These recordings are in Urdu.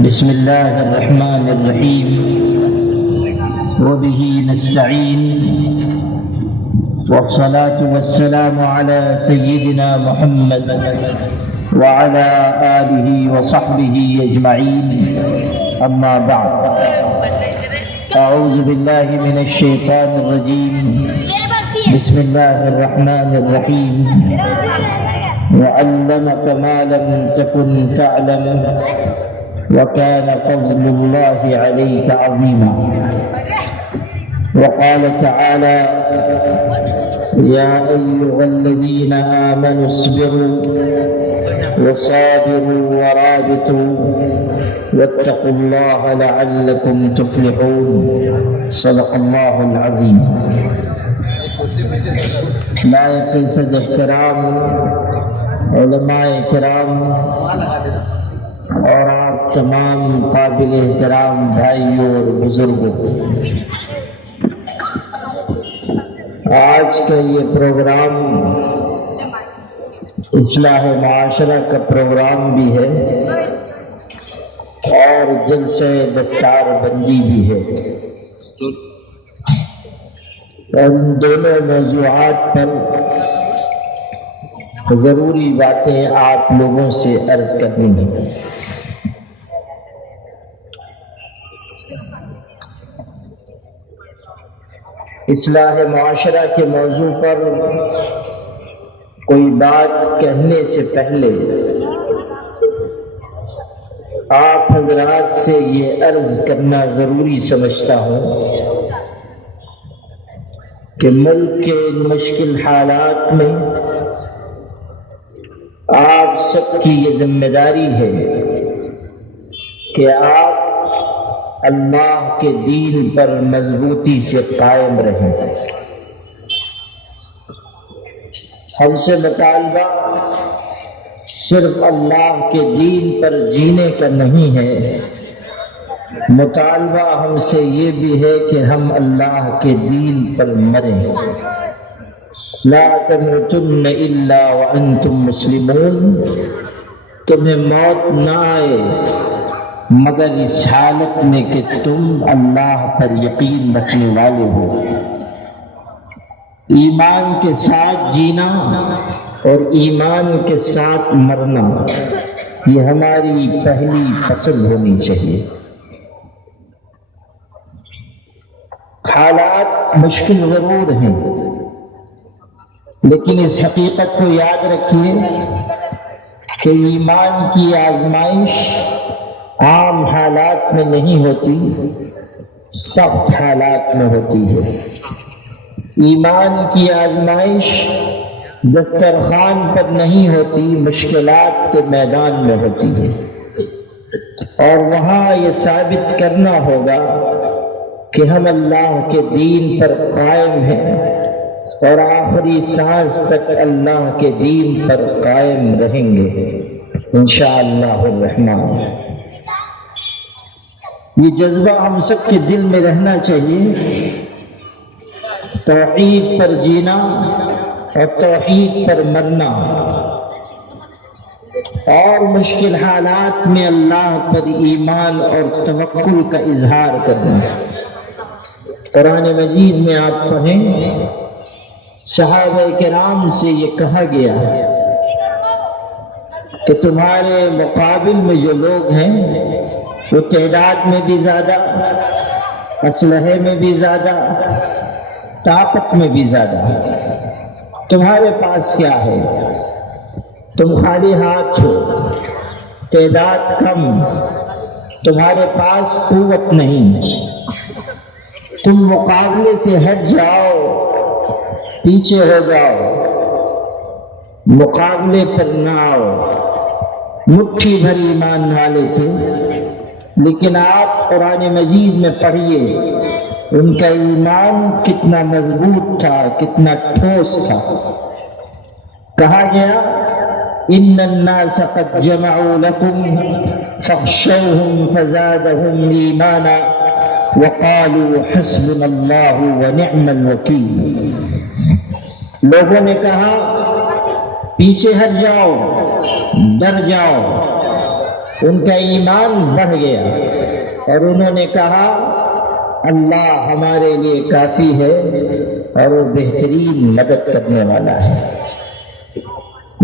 بسم الله الرحمن الرحيم وبه نستعين والصلاة والسلام على سيدنا محمد وعلى آله وصحبه أجمعين أما بعد أعوذ بالله من الشيطان الرجيم بسم الله الرحمن الرحيم وعلمك ما لم تكن تعلم وكان فضل الله عليك عظيما وقال تعالى يا أيها الذين آمنوا اصبروا وصابروا ورابطوا واتقوا الله لعلكم تفلحون صدق الله العظيم. لائق صد احترام علماء کرام اور آپ تمام قابل احترام بھائیوں اور بزرگوں، آج کا یہ پروگرام اصلاح معاشرہ کا پروگرام بھی ہے اور جلسہ دستار بندی بھی ہے، اور ان دونوں موضوعات پر ضروری باتیں آپ لوگوں سے عرض کرنی ہیں۔ اصلاح معاشرہ کے موضوع پر کوئی بات کہنے سے پہلے آپ حضرات سے یہ عرض کرنا ضروری سمجھتا ہوں کہ ملک کے مشکل حالات میں آپ سب کی یہ ذمہ داری ہے کہ آپ اللہ کے دین پر مضبوطی سے قائم رہیں۔ ہم سے مطالبہ صرف اللہ کے دین پر جینے کا نہیں ہے، مطالبہ ہم سے یہ بھی ہے کہ ہم اللہ کے دین پر مریں۔ لا تموتن الا وانتم مسلمون، تمہیں موت نہ آئے مگر اس حالت میں کہ تم اللہ پر یقین رکھنے والے ہو۔ ایمان کے ساتھ جینا اور ایمان کے ساتھ مرنا یہ ہماری پہلی فصل ہونی چاہیے۔ حالات مشکل ضرور ہیں، لیکن اس حقیقت کو یاد رکھیے کہ ایمان کی آزمائش عام حالات میں نہیں ہوتی، سخت حالات میں ہوتی ہے۔ ایمان کی آزمائش دسترخوان پر نہیں ہوتی، مشکلات کے میدان میں ہوتی ہے، اور وہاں یہ ثابت کرنا ہوگا کہ ہم اللہ کے دین پر قائم ہیں اور آخری سانس تک اللہ کے دین پر قائم رہیں گے انشاءاللہ الرحمن۔ یہ جذبہ ہم سب کے دل میں رہنا چاہیے، توحید پر جینا اور توحید پر مرنا، اور مشکل حالات میں اللہ پر ایمان اور توکل کا اظہار کرنا۔ قرآن مجید میں آپ پڑھیں، صحابہ کرام سے یہ کہا گیا کہ تمہارے مقابل میں جو لوگ ہیں وہ تعداد میں بھی زیادہ، اسلحے میں بھی زیادہ، طاقت میں بھی زیادہ، تمہارے پاس کیا ہے؟ تم خالی ہاتھ ہو، تعداد کم، تمہارے پاس قوت نہیں، تم مقابلے سے ہٹ جاؤ، پیچھے ہو جاؤ، مقابلے پر نہ آؤ۔ مٹھی بھر ایمان والے تھے، لیکن آپ قرآن مجید میں پڑھیے ان کا ایمان کتنا مضبوط تھا، کتنا ٹھوس تھا۔ کہا گیا ان الناس قد جمعوا لكم فاخشوهم فزادهم ایمانا وقالوا حسبنا اللہ ونعم الوکیل۔ لوگوں نے کہا پیچھے ہٹ جاؤ، ڈر جاؤ، ان کا ایمان بڑھ گیا اور انہوں نے کہا اللہ ہمارے لیے کافی ہے اور وہ بہترین مدد کرنے والا ہے۔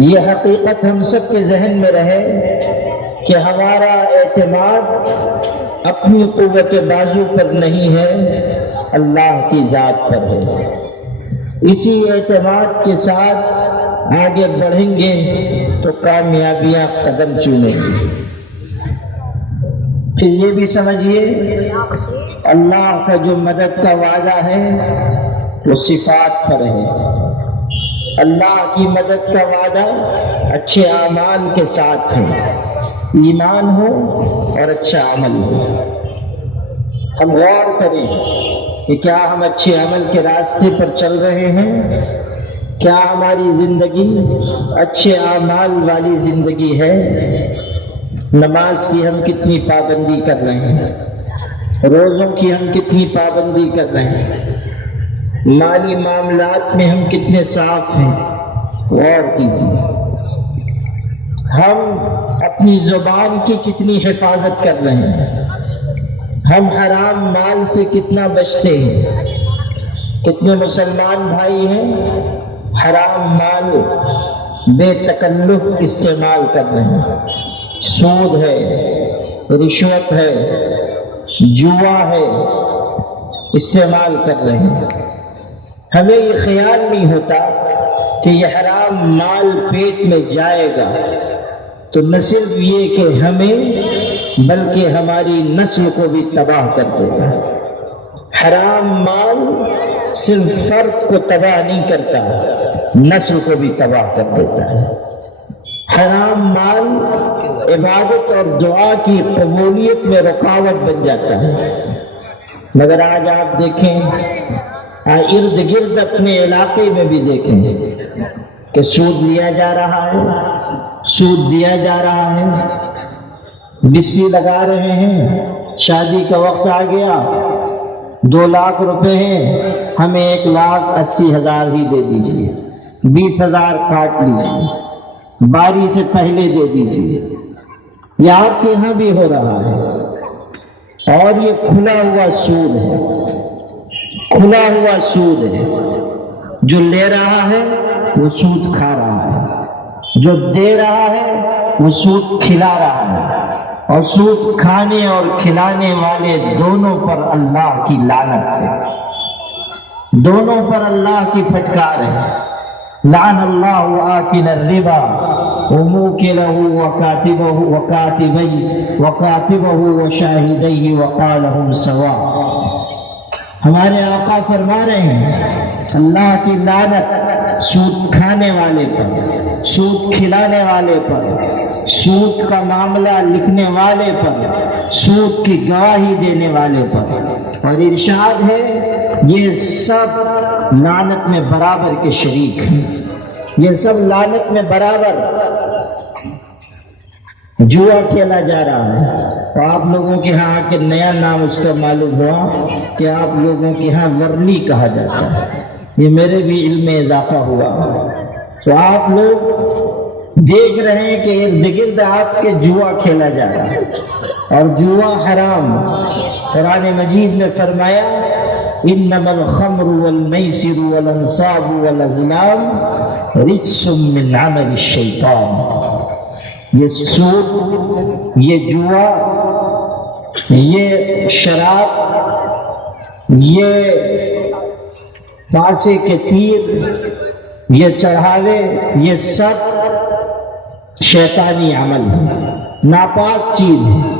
یہ حقیقت ہم سب کے ذہن میں رہے کہ ہمارا اعتماد اپنی قوت بازو پر نہیں ہے، اللہ کی ذات پر ہے۔ اسی اعتماد کے ساتھ آگے بڑھیں گے تو کامیابیاں قدم چومیں گی۔ پھر یہ بھی سمجھیے اللہ کا جو مدد کا وعدہ ہے وہ صفات پر ہے۔ اللہ کی مدد کا وعدہ اچھے اعمال کے ساتھ ہے، ایمان ہو اور اچھا عمل ہو۔ ہم غور کریں کہ کیا ہم اچھے عمل کے راستے پر چل رہے ہیں؟ کیا ہماری زندگی اچھے اعمال والی زندگی ہے؟ نماز کی ہم کتنی پابندی کر رہے ہیں؟ روزوں کی ہم کتنی پابندی کر رہے ہیں؟ مالی معاملات میں ہم کتنے صاف ہیں؟ غور کیجیے۔ ہم اپنی زبان کی کتنی حفاظت کر رہے ہیں؟ ہم حرام مال سے کتنا بچتے ہیں؟ کتنے مسلمان بھائی ہیں حرام مال بے تکلف استعمال کر رہے ہیں؟ سود ہے، رشوت ہے، جوا ہے، استعمال کر رہے ہیں۔ ہمیں یہ خیال نہیں ہوتا کہ یہ حرام مال پیٹ میں جائے گا تو نہ صرف یہ کہ ہمیں بلکہ ہماری نسل کو بھی تباہ کر دے گا۔ حرام مال صرف فرد کو تباہ نہیں کرتا، نسل کو بھی تباہ کر دیتا ہے۔ حرام مال عبادت اور دعا کی قبولیت میں رکاوٹ بن جاتا ہے۔ مگر آج آپ دیکھیں، ارد گرد اپنے علاقے میں بھی دیکھیں کہ سود لیا جا رہا ہے، سود دیا جا رہا ہے، بسی لگا رہے ہیں۔ شادی کا وقت آ گیا، 2 لاکھ روپے ہیں، ہمیں 1,80,000 ہی دے دیجیے، 20,000 کاٹ لیجیے، باری سے پہلے دے دیجیے۔ یہ آپ کے یہاں بھی ہو رہا ہے اور یہ کھلا ہوا سود ہے، کھلا ہوا سود ہے۔ جو لے رہا ہے وہ سود کھا رہا ہے، جو دے رہا ہے وہ سود کھلا رہا ہے، اور سود کھانے اور کھلانے والے دونوں پر اللہ کی لعنت ہے، دونوں پر اللہ کی پھٹکار ہے۔ لعن اللہ آکل الربا وموکلہ وکاتبہ وشاہدیہ وقالہم سواء۔ ہمارے آقا فرما رہے ہیں اللہ کی لعنت سود کھانے والے پر، سود کھلانے والے پر، سود کا معاملہ لکھنے والے پر، سود کی گواہی دینے والے پر۔ اور ارشاد ہے یہ سب لعنت میں برابر کے شریک ہیں، یہ سب لعنت میں برابر۔ جوا کھیلا جا رہا ہے تو آپ لوگوں کے ہاں کہ نیا نام اس کا معلوم ہوا کہ آپ لوگوں کے ہاں ورلی کہا جاتا ہے، یہ میرے بھی علم میں اضافہ ہوا۔ تو آپ لوگ دیکھ رہے ہیں کہ ارد گرد آپ کے جوا کھیلا جا رہا ہے، اور جوا حرام۔ قرآن مجید میں فرمایا انما الخمر والمیسر والانصاب والازلام رجس من عمل الشیطان۔ یہ سود، یہ جوا، یہ شراب، یہ پاسے کے تیر، یہ چڑھاوے، یہ سب شیطانی عمل ہے، ناپاک چیز ہے۔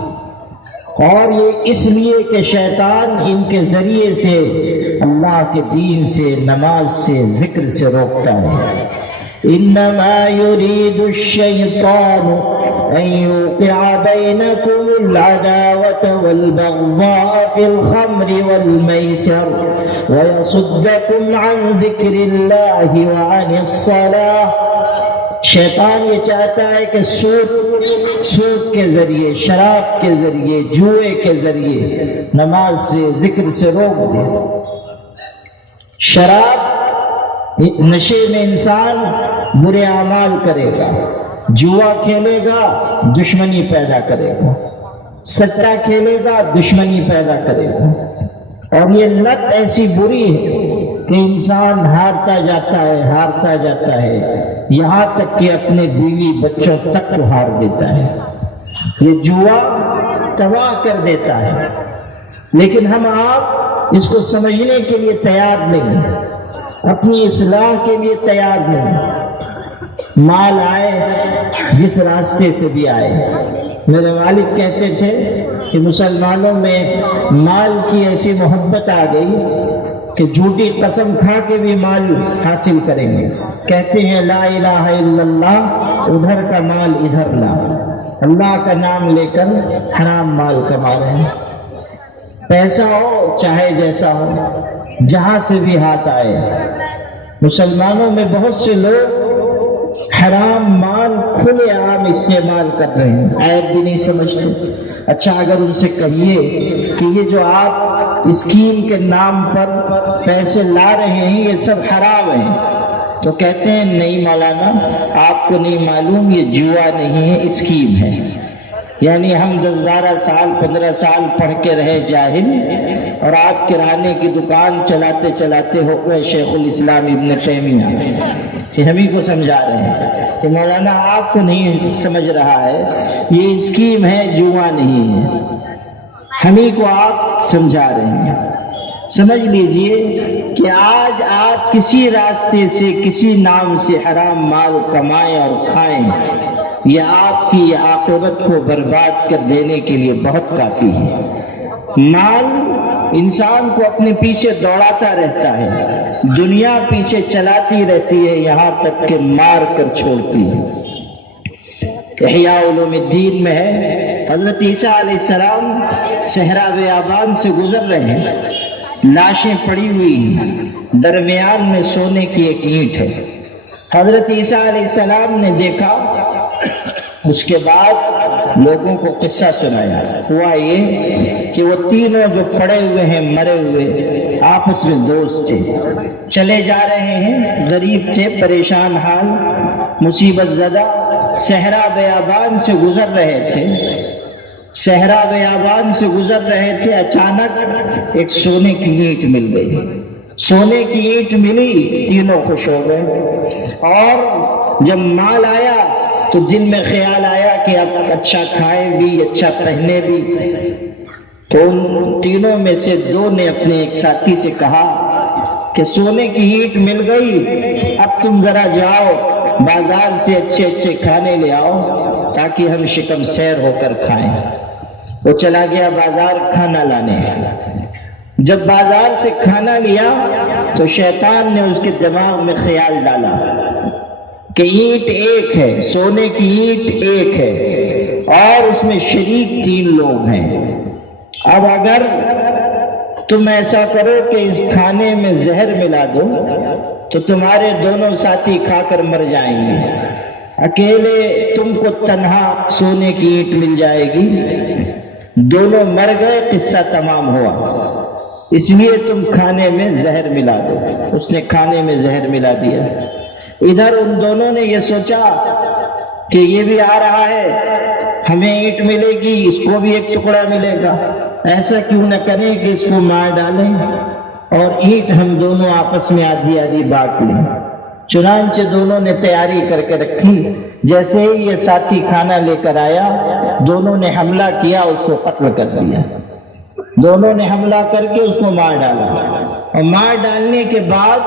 اور یہ اس لیے کہ شیطان ان کے ذریعے سے اللہ کے دین سے، نماز سے، ذکر سے روکتا ہے۔ انما يريد الشيطان ان يوقع بينكم العداوة والبغضاء في الخمر والميسر ويصدكم عن ذكر الله وعن الصلاة۔ شیطان یہ چاہتا ہے کہ سود کے ذریعے، شراب کے ذریعے، جوئے کے ذریعے نماز سے، ذکر سے روک دے۔ شراب، نشے میں انسان برے اعمال کرے گا، جوا کھیلے گا دشمنی پیدا کرے گا، سٹا کھیلے گا دشمنی پیدا کرے گا، اور یہ لت ایسی بری ہے کہ انسان ہارتا جاتا ہے یہاں تک کہ اپنے بیوی بچوں تک کو ہار دیتا ہے۔ یہ جوا تباہ کر دیتا ہے، لیکن ہم آپ اس کو سمجھنے کے لیے تیار نہیں، اپنی اصلاح کے لیے تیار نہیں۔ مال آئے جس راستے سے بھی آئے، میرے والد کہتے تھے کہ مسلمانوں میں مال کی ایسی محبت آ گئی کہ جھوٹی قسم کھا کے بھی مال حاصل کریں گے۔ کہتے ہیں لا الہ الا اللہ، ادھر کا مال ادھر لا، اللہ کا نام لے کر حرام مال کما رہے ہیں۔ پیسہ ہو چاہے جیسا ہو، جہاں سے بھی ہاتھ آئے۔ مسلمانوں میں بہت سے لوگ حرام مال کھلے عام استعمال کر رہے ہیں، عیب بھی نہیں سمجھتے۔ اچھا اگر ان سے کہیے کہ یہ جو آپ اسکیم کے نام پر پیسے لا رہے ہیں یہ سب حرام ہیں، تو کہتے ہیں نہیں مولانا آپ کو نہیں معلوم، یہ جوا نہیں ہے اسکیم ہے۔ یعنی ہم 10-12 سال 15 سال پڑھ کے رہے جاہل، اور آپ کرانے کی دکان چلاتے چلاتے ہو گئے شیخ الاسلام ابن تیمیہ، کہ ہم ہی کو سمجھا رہے ہیں کہ مولانا آپ کو نہیں سمجھ رہا ہے، یہ اسکیم ہے جوا نہیں ہے، ہم ہی کو آپ سمجھا رہے ہیں۔ سمجھ لیجئے کہ آج آپ کسی راستے سے کسی نام سے حرام مال کمائیں اور کھائیں، یہ آپ کی عاقبت کو برباد کر دینے کے لیے بہت کافی ہے۔ مال انسان کو اپنے پیچھے دوڑاتا رہتا ہے، دنیا پیچھے چلاتی رہتی ہے، یہاں تک کہ مار کر چھوڑتی ہے۔ احیاء علوم الدین میں ہے، حضرت عیسیٰ علیہ السلام صحرا بیابان سے گزر رہے ہیں، لاشیں پڑی ہوئی ہیں، درمیان میں سونے کی ایک اینٹ ہے۔ حضرت عیسیٰ علیہ السلام نے دیکھا، اس کے بعد لوگوں کو قصہ سنایا۔ ہوا یہ کہ وہ تینوں جو پڑے ہوئے ہیں مرے ہوئے آپس میں دوست تھے، چلے جا رہے ہیں، غریب تھے، پریشان حال، مصیبت زدہ، صحرا بیابان سے گزر رہے تھے۔ صحرا بیابان سے گزر رہے تھے، اچانک ایک سونے کی اینٹ مل گئی۔ سونے کی اینٹ ملی، تینوں خوش ہو گئے، اور جب مال آیا تو دل میں خیال آیا کہ اب اچھا کھائیں بھی، اچھا پہنے بھی۔ تو ان تینوں میں سے دو نے اپنے ایک ساتھی سے کہا کہ سونے کی اینٹ مل گئی، اب تم ذرا جاؤ بازار سے اچھے اچھے کھانے لے آؤ تاکہ ہم شکم سیر ہو کر کھائیں۔ وہ چلا گیا بازار کھانا لانے۔ جب بازار سے کھانا لیا تو شیطان نے اس کے دماغ میں خیال ڈالا کہ اینٹ ایک ہے، سونے کی اینٹ ایک ہے، اور اس میں شریک 3 لوگ ہیں۔ اب اگر تم ایسا کرو کہ اس کھانے میں زہر ملا دو تو تمہارے دونوں ساتھی کھا کر مر جائیں گے، اکیلے تم کو تنہا سونے کی اینٹ مل جائے گی۔ دونوں مر گئے، قصہ تمام ہوا، اس لیے تم کھانے میں زہر ملا دو۔ اس نے کھانے میں زہر ملا دیا۔ ادھر ان دونوں نے یہ سوچا کہ یہ بھی آ رہا ہے، ہمیں اینٹ ملے گی، اس کو بھی ایک ٹکڑا ملے گا، ایسا کیوں نہ کریں کہ اس کو مار ڈالیں اور اینٹ ہم دونوں آپس میں آدھی آدھی بانٹ لیں۔ چنانچہ دونوں نے تیاری کر کے رکھی۔ جیسے ہی یہ ساتھی کھانا لے کر آیا، دونوں نے حملہ کیا، اس کو قتل کر دیا۔ دونوں نے حملہ کر کے اس کو مار ڈالا، اور مار ڈالنے کے بعد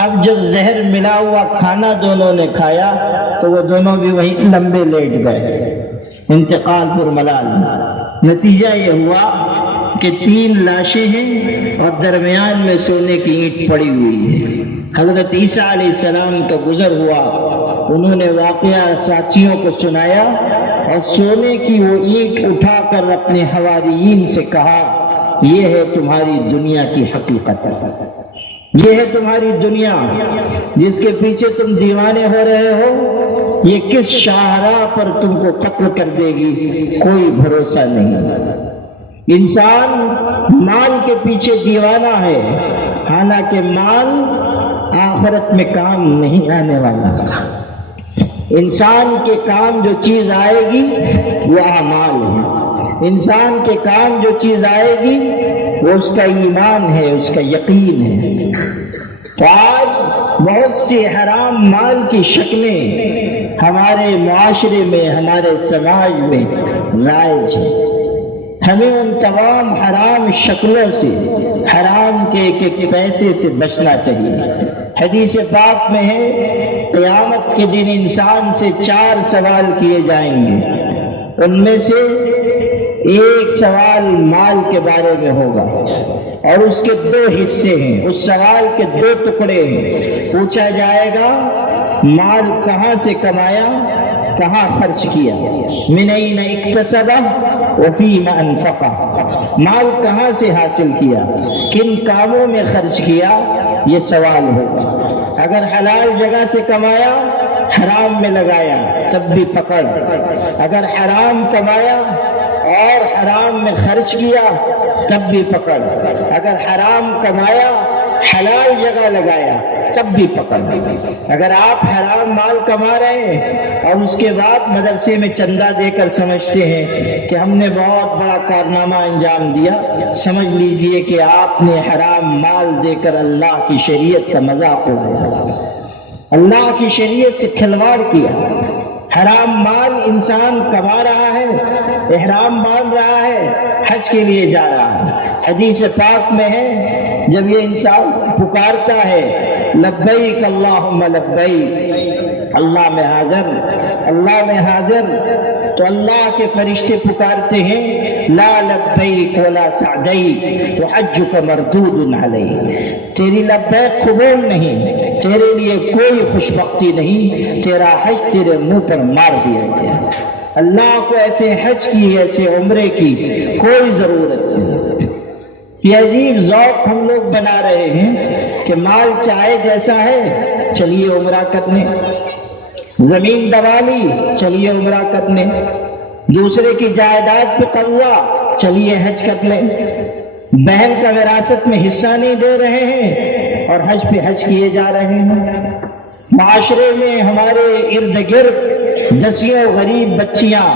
اب جب زہر ملا ہوا کھانا دونوں نے کھایا تو وہ دونوں بھی وہیں لمبے لیٹ گئے، انتقال پر ملال۔ نتیجہ یہ ہوا کہ 3 لاشیں ہیں اور درمیان میں سونے کی اینٹ پڑی ہوئی ہے۔ حضرت عیسیٰ علیہ السلام کا گزر ہوا، انہوں نے واقعہ ساتھیوں کو سنایا، اور سونے کی وہ اینٹ اٹھا کر اپنے حواریین سے کہا، یہ ہے تمہاری دنیا کی حقیقت، یہ ہے تمہاری دنیا جس کے پیچھے تم دیوانے ہو رہے ہو، یہ کس شاہراہ پر تم کو قتل کر دے گی، کوئی بھروسہ نہیں۔ انسان مال کے پیچھے دیوانہ ہے، حالانکہ مال آخرت میں کام نہیں آنے والا۔ انسان کے کام جو چیز آئے گی وہ اعمال ہے، انسان کے کام جو چیز آئے گی وہ اس کا ایمان ہے، اس کا یقین ہے۔ تو آج بہت سی حرام مال کی شکلیں ہمارے معاشرے میں، ہمارے سماج میں رائج ہیں۔ ہمیں ان تمام حرام شکلوں سے، حرام کے ایک پیسے سے بچنا چاہیے۔ حدیث پاک میں ہے قیامت کے دن انسان سے 4 سوال کیے جائیں گے، ان میں سے ایک سوال مال کے بارے میں ہوگا اور اس کے 2 حصے ہیں، اس سوال کے 2 ٹکڑے ہیں۔ پوچھا جائے گا مال کہاں سے کمایا، کہاں خرچ کیا، من این اکتسب وفیم انفق، مال کہاں سے حاصل کیا، کن کاموں میں خرچ کیا، یہ سوال ہوگا۔ اگر حلال جگہ سے کمایا، حرام میں لگایا تب بھی پکڑ، اگر حرام کمایا اور حرام میں خرچ کیا تب بھی پکڑ، اگر حرام کمایا حلال جگہ لگایا تب بھی پکڑ۔ اگر آپ حرام مال کما رہے ہیں اور اس کے بعد مدرسے میں چندہ دے کر سمجھتے ہیں کہ ہم نے بہت بڑا کارنامہ انجام دیا، سمجھ لیجئے کہ آپ نے حرام مال دے کر اللہ کی شریعت کا مذاق اڑایا، اللہ کی شریعت سے کھلواڑ کیا۔ حرام مال انسان کما رہا ہے، احرام باندھ رہا ہے، حج کے لیے جا رہا ہے۔ حدیث پاک میں ہے جب یہ انسان پکارتا ہے لبیک اللہم لبیک، اللہ میں حاضر، اللہ میں حاضر، تو اللہ کے فرشتے پکارتے ہیں لا لبیک ولا سعدیک وحجک مردود علیک، تیری لبیک قبول نہیں، تیرے لیے کوئی خوشبختی نہیں، تیرا حج تیرے منہ پر مار دیا گیا۔ اللہ کو ایسے حج کی، ایسے عمرے کی کوئی ضرورت نہیں۔ یہ عجیب ذوق ہم لوگ بنا رہے ہیں کہ مال چاہے جیسا ہے چلیے عمرہ کرنے، زمین دبا لی چلیے عمرہ کرنے، دوسرے کی جائیداد پہ قبضہ چلیے حج کر لیں، بہن کا وراثت میں حصہ نہیں دے رہے ہیں اور حج پہ حج کیے جا رہے ہیں۔ معاشرے میں ہمارے ارد گرد دسیوں غریب بچیاں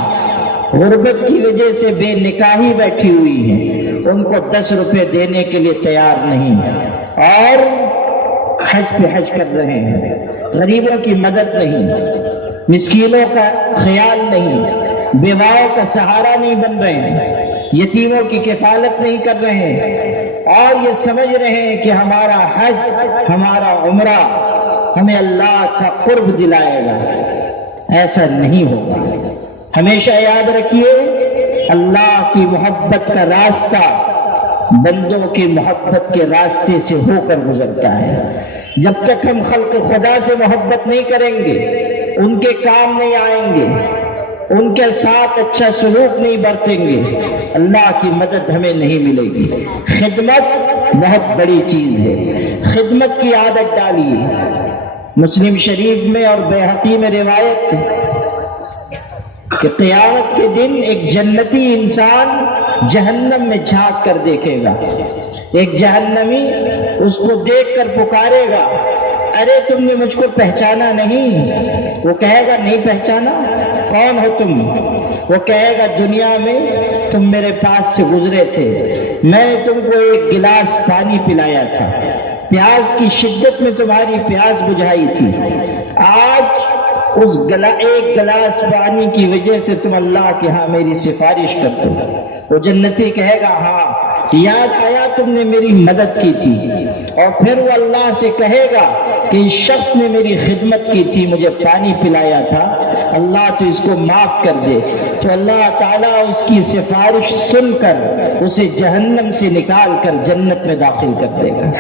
غربت کی وجہ سے بے نکاحی بیٹھی ہوئی ہیں، ان کو 10 روپے دینے کے لیے تیار نہیں اور حج پہ حج کر رہے ہیں۔ غریبوں کی مدد نہیں، مسکینوں کا خیال نہیں، بیواؤں کا سہارا نہیں بن رہے ہیں، یتیموں کی کفالت نہیں کر رہے ہیں، اور یہ سمجھ رہے ہیں کہ ہمارا حج، ہمارا عمرہ ہمیں اللہ کا قرب دلائے گا۔ ایسا نہیں ہوگا۔ ہمیشہ یاد رکھیے اللہ کی محبت کا راستہ بندوں کی محبت کے راستے سے ہو کر گزرتا ہے۔ جب تک ہم خلق خدا سے محبت نہیں کریں گے، ان کے کام نہیں آئیں گے، ان کے ساتھ اچھا سلوک نہیں برتیں گے، اللہ کی مدد ہمیں نہیں ملے گی۔ خدمت بہت بڑی چیز ہے، خدمت کی عادت ڈالیے۔ مسلم شریف میں اور بیہقی میں روایت کہ قیامت کے دن ایک جنتی انسان جہنم میں جھانک کر دیکھے گا، ایک جہنمی اس کو دیکھ کر پکارے گا ارے تم نے مجھ کو پہچانا نہیں؟ وہ کہے گا نہیں پہچانا، کون ہو تم؟ وہ کہے گا دنیا میں تم میرے پاس سے گزرے تھے، میں نے تم کو ایک گلاس پانی پلایا تھا، پیاس کی شدت میں تمہاری پیاس بجھائی تھی، آج اس ایک گلاس پانی کی وجہ سے تم اللہ کے ہاں میری سفارش کرتے ہو۔ وہ جنتی کہے گا ہاں یاد آیا تم نے میری مدد کی تھی، اور پھر وہ اللہ سے کہے گا کہ اس شخص نے میری خدمت کی تھی، مجھے پانی پلایا تھا، اللہ تو اس کو معاف کر دے۔ تو اللہ تعالیٰ اس کی سفارش سن کر اسے جہنم سے نکال کر جنت میں داخل کر دے گا،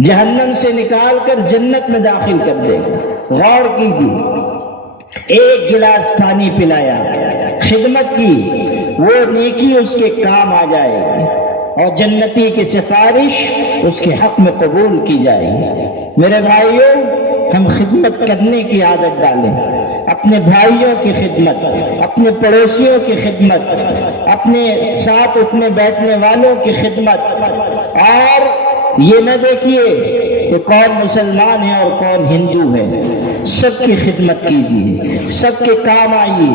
جہنم سے نکال کر جنت میں داخل کر دے گا۔ غور کیجیے، ایک گلاس پانی پلایا، خدمت کی، وہ نیکی اس کے کام آ جائے گی اور جنتی کی سفارش اس کے حق میں قبول کی جائے گی۔ میرے بھائیوں، ہم خدمت کرنے کی عادت ڈالیں، اپنے بھائیوں کی خدمت، اپنے پڑوسیوں کی خدمت، اپنے ساتھ اٹھنے بیٹھنے والوں کی خدمت، اور یہ نہ دیکھیے کہ کون مسلمان ہے اور کون ہندو ہے، سب کی خدمت کیجیے، سب کے کام آئیے۔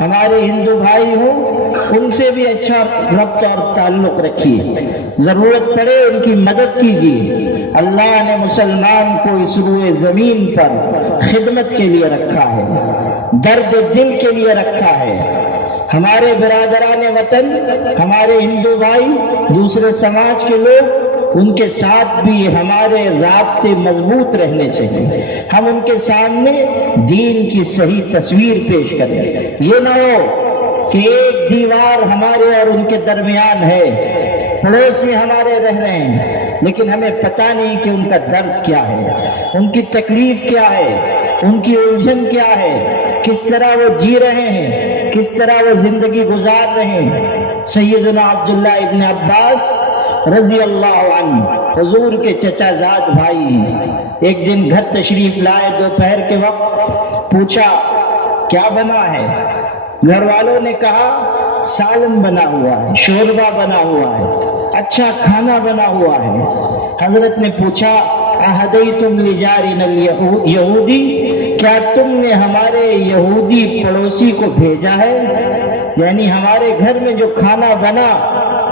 ہمارے ہندو بھائی ہوں ان سے بھی اچھا ربط اور تعلق رکھیے، ضرورت پڑے ان کی مدد کیجیے۔ اللہ نے مسلمان کو اس روئے زمین پر خدمت کے لیے رکھا ہے، درد دل کے لیے رکھا ہے۔ ہمارے برادران وطن، ہمارے ہندو بھائی، دوسرے سماج کے لوگ، ان کے ساتھ بھی ہمارے رابطے مضبوط رہنے چاہیے۔ ہم ان کے سامنے دین کی صحیح تصویر پیش کریں، یہ نہ ہو کہ ایک دیوار ہمارے اور ان کے درمیان ہے، پڑوس میں ہمارے رہ رہے ہیں لیکن ہمیں پتہ نہیں کہ ان کا درد کیا ہے، ان کی تکلیف کیا ہے، ان کی الجھن کیا ہے، کس طرح وہ جی رہے ہیں، کس طرح وہ زندگی گزار رہے ہیں۔ سیدنا عبداللہ ابن عباس رضی اللہ عنہ، حضور کے چچا زاد بھائی، ایک دن گھر تشریف لائے دوپہر کے وقت، پوچھا کیا بنا ہے؟ گھر والوں نے کہا سالن بنا ہوا ہے، شوربہ بنا ہوا ہے، اچھا کھانا بنا ہوا ہے۔ حضرت نے پوچھا اہدیتم لجارنا الیہودی، کیا تم نے ہمارے یہودی پڑوسی کو بھیجا ہے؟ یعنی ہمارے گھر میں جو کھانا بنا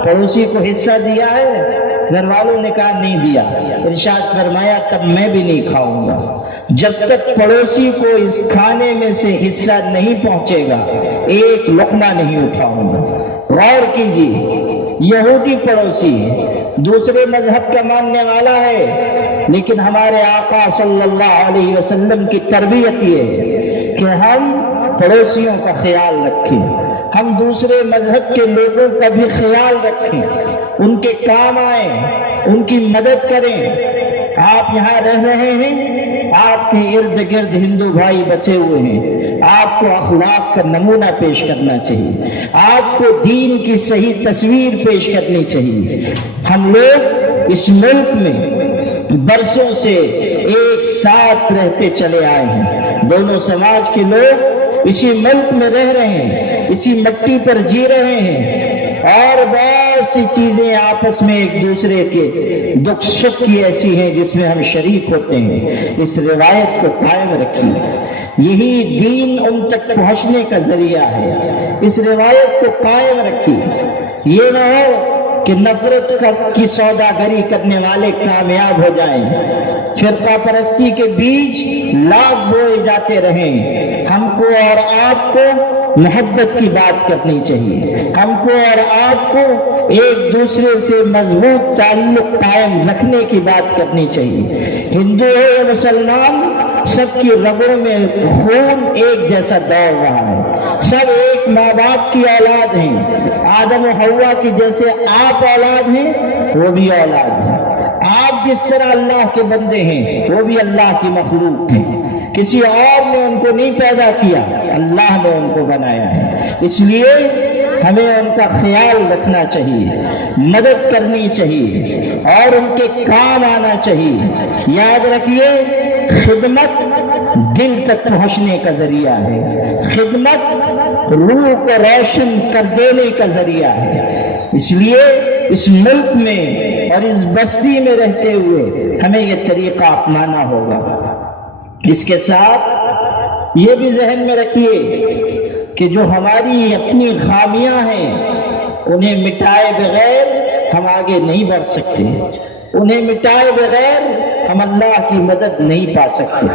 پڑوسی کو حصہ دیا ہے؟ گھر والوں نے کہا نہیں دیا۔ ارشاد فرمایا تب میں بھی نہیں کھاؤں گا، جب تک پڑوسی کو اس کھانے میں سے حصہ نہیں پہنچے گا ایک لقمہ نہیں اٹھاؤں گا۔ غور کیجیے، یہودی پڑوسی ہے، دوسرے مذہب کا ماننے والا ہے، لیکن ہمارے آقا صلی اللہ علیہ وسلم کی تربیت یہ ہے کہ ہم پڑوسیوں کا خیال رکھیں، ہم دوسرے مذہب کے لوگوں کا بھی خیال رکھیں، ان کے کام آئیں، ان کی مدد کریں۔ آپ یہاں رہ رہے ہیں، آپ کے ارد گرد ہندو بھائی بسے ہوئے ہیں، آپ کو اخلاق کا نمونہ پیش کرنا چاہیے، آپ کو دین کی صحیح تصویر پیش کرنی چاہیے۔ ہم لوگ اس ملک میں برسوں سے ایک ساتھ رہتے چلے آئے ہیں، دونوں سماج کے لوگ اسی ملک میں رہ رہے ہیں، اسی مٹی پر جی رہے ہیں، اور بہت سی چیزیں آپس میں ایک دوسرے کے دکھ سکھ کی ایسی ہیں جس میں ہم شریک ہوتے ہیں۔ اس روایت کو قائم رکھیے، یہی دین ان تک پہنچنے کا ذریعہ ہے۔ اس روایت کو قائم رکھیے، یہ نہ ہو کہ نفرت کی سوداگری کرنے والے کامیاب ہو جائیں، فرقہ پرستی کے بیج لاکھ بوئے جاتے رہیں۔ ہم کو اور آپ کو محبت کی بات کرنی چاہیے، ہم کو اور آپ کو ایک دوسرے سے مضبوط تعلق قائم رکھنے کی بات کرنی چاہیے۔ ہندو ہو یا مسلمان، سب کی رگوں میں خون ایک جیسا دوڑ رہا ہے، سب ایک ماں باپ کی اولاد ہیں۔ آدم و حوا کی جیسے آپ اولاد ہیں وہ بھی اولاد ہیں، آپ جس طرح اللہ کے بندے ہیں وہ بھی اللہ کی مخلوق ہیں، کسی اور نے ان کو نہیں پیدا کیا، اللہ نے ان کو بنایا ہے۔ اس لیے ہمیں ان کا خیال رکھنا چاہیے، مدد کرنی چاہیے اور ان کے کام آنا چاہیے۔ یاد رکھیے، خدمت دل تک پہنچنے کا ذریعہ ہے، خدمت روح کو روشن کر دینے کا ذریعہ ہے۔ اس لیے اس ملک میں اور اس بستی میں رہتے ہوئے ہمیں یہ طریقہ اپنانا ہوگا۔ اس کے ساتھ یہ بھی ذہن میں رکھیے کہ جو ہماری اپنی خامیاں ہیں انہیں مٹائے بغیر ہم آگے نہیں بڑھ سکتے، انہیں مٹائے بغیر ہم اللہ کی مدد نہیں پا سکتے۔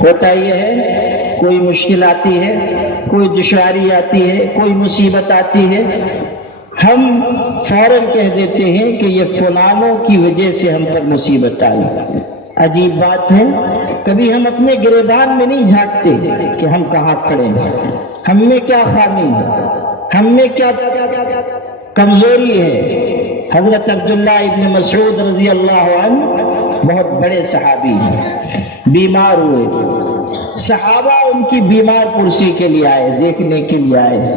ہوتا یہ ہے، کوئی مشکل آتی ہے، کوئی دشواری آتی ہے، کوئی مصیبت آتی ہے، ہم فوراً کہہ دیتے ہیں کہ یہ فلانوں کی وجہ سے ہم پر مصیبت آئی۔ عجیب بات ہے، کبھی ہم اپنے گریبان میں نہیں جھانکتے کہ ہم کہاں کھڑے ہیں، ہم میں کیا خامی ہے، ہم میں کیا کمزوری ہے۔ حضرت عبداللہ ابن مسعود رضی اللہ عنہ بہت بڑے صحابی ہیں، بیمار ہوئے، صحابہ ان کی بیمار پرسی کے لیے آئے، دیکھنے کے لیے آئے۔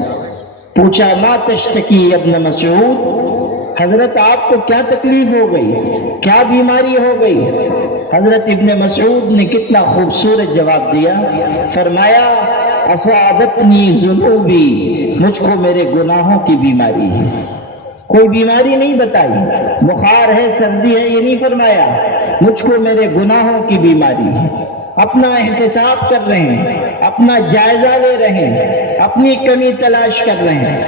پوچھا ما تشتکی ابن مسعود، حضرت آپ کو کیا تکلیف ہو گئی، کیا بیماری ہو گئی؟ حضرت ابن مسعود نے کتنا خوبصورت جواب دیا، فرمایا اصابتنی ذنوبی، مجھ کو میرے گناہوں کی بیماری ہے۔ کوئی بیماری نہیں بتائی، بخار ہے، سردی ہے، یہ نہیں فرمایا، مجھ کو میرے گناہوں کی بیماری ہے۔ اپنا احتساب کر رہے ہیں، اپنا جائزہ لے رہے ہیں، اپنی کمی تلاش کر رہے ہیں۔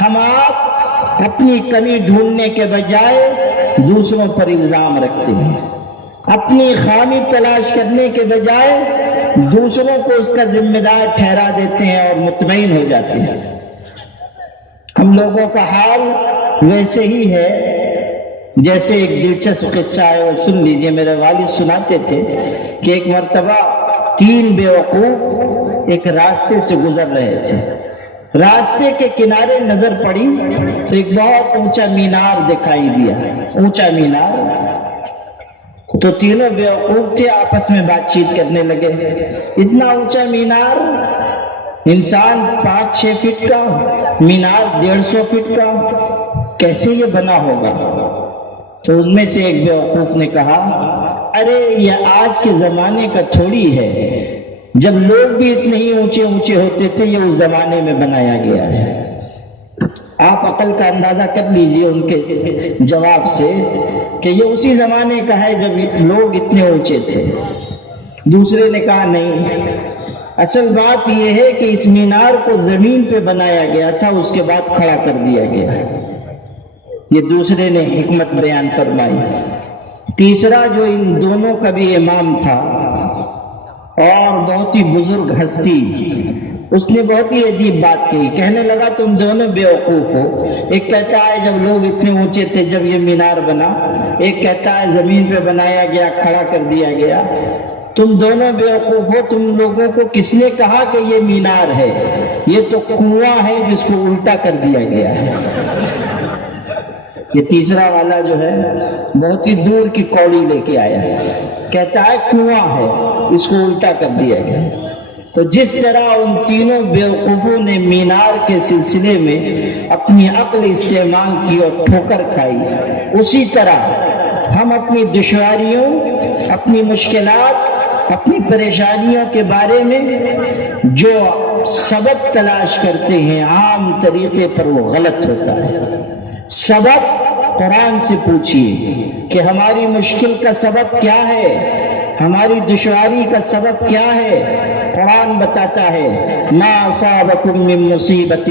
ہم آپ اپنی کمی ڈھونڈنے کے بجائے دوسروں پر الزام رکھتے ہیں، اپنی خامی تلاش کرنے کے بجائے دوسروں کو اس کا ذمہ دار ٹھہرا دیتے ہیں اور مطمئن ہو جاتے ہیں۔ ہم لوگوں کا حال ویسے ہی ہے جیسے ایک دلچسپ قصہ ہے، وہ سن لیجئے۔ میرے والد سناتے تھے کہ ایک مرتبہ 3 بیوقوف ایک راستے سے گزر رہے تھے۔ راستے کے کنارے نظر پڑی تو ایک بہت اونچا مینار دکھائی دیا، اونچا مینار۔ تو تینوں بیوقوف تھے، آپس میں بات چیت کرنے لگے۔ اتنا اونچا مینار، انسان 5-6 فٹ کا، مینار 150 فٹ کا، کیسے یہ بنا ہوگا؟ تو ان میں سے ایک بیوقوف نے کہا، ارے یہ آج کے زمانے کا تھوڑی ہے، جب لوگ بھی اتنے ہی اونچے اونچے ہوتے تھے، یہ اس زمانے میں بنایا گیا ہے۔ آپ عقل کا اندازہ کر لیجئے ان کے جواب سے کہ یہ اسی زمانے کا ہے جب لوگ اتنے اونچے تھے۔ دوسرے نے کہا نہیں، اصل بات یہ ہے کہ اس مینار کو زمین پہ بنایا گیا تھا، اس کے بعد کھڑا کر دیا گیا۔ یہ دوسرے نے حکمت بیان فرمائی۔ تیسرا جو ان دونوں کا بھی امام تھا اور بہت ہی بزرگ ہستی، اس نے بہت ہی عجیب بات کہی، کہنے لگا تم دونوں بیوقوف ہو۔ ایک کہتا ہے جب لوگ اتنے اونچے تھے جب یہ مینار بنا، ایک کہتا ہے زمین پہ بنایا گیا، کھڑا کر دیا گیا۔ تم دونوں بیوقوف ہو، تم لوگوں کو کس نے کہا کہ یہ مینار ہے؟ یہ تو کنواں ہے جس کو الٹا کر دیا گیا ہے۔ یہ تیسرا والا جو ہے بہت ہی دور کی کوڑی لے کے آیا ہے، کہتا ہے کنواں ہے، اس کو الٹا کر دیا گیا۔ تو جس طرح ان تینوں بیوقوفوں نے مینار کے سلسلے میں اپنی عقل استعمال کی اور ٹھوکر کھائی، اسی طرح ہم اپنی دشواریوں، اپنی مشکلات، اپنی پریشانیوں کے بارے میں جو سبب تلاش کرتے ہیں عام طریقے پر وہ غلط ہوتا ہے۔ سبب قرآن سے پوچھیے کہ ہماری مشکل کا سبب کیا ہے، ہماری دشواری کا سبب کیا ہے۔ قرآن بتاتا ہے ما اصابکم من مصیبت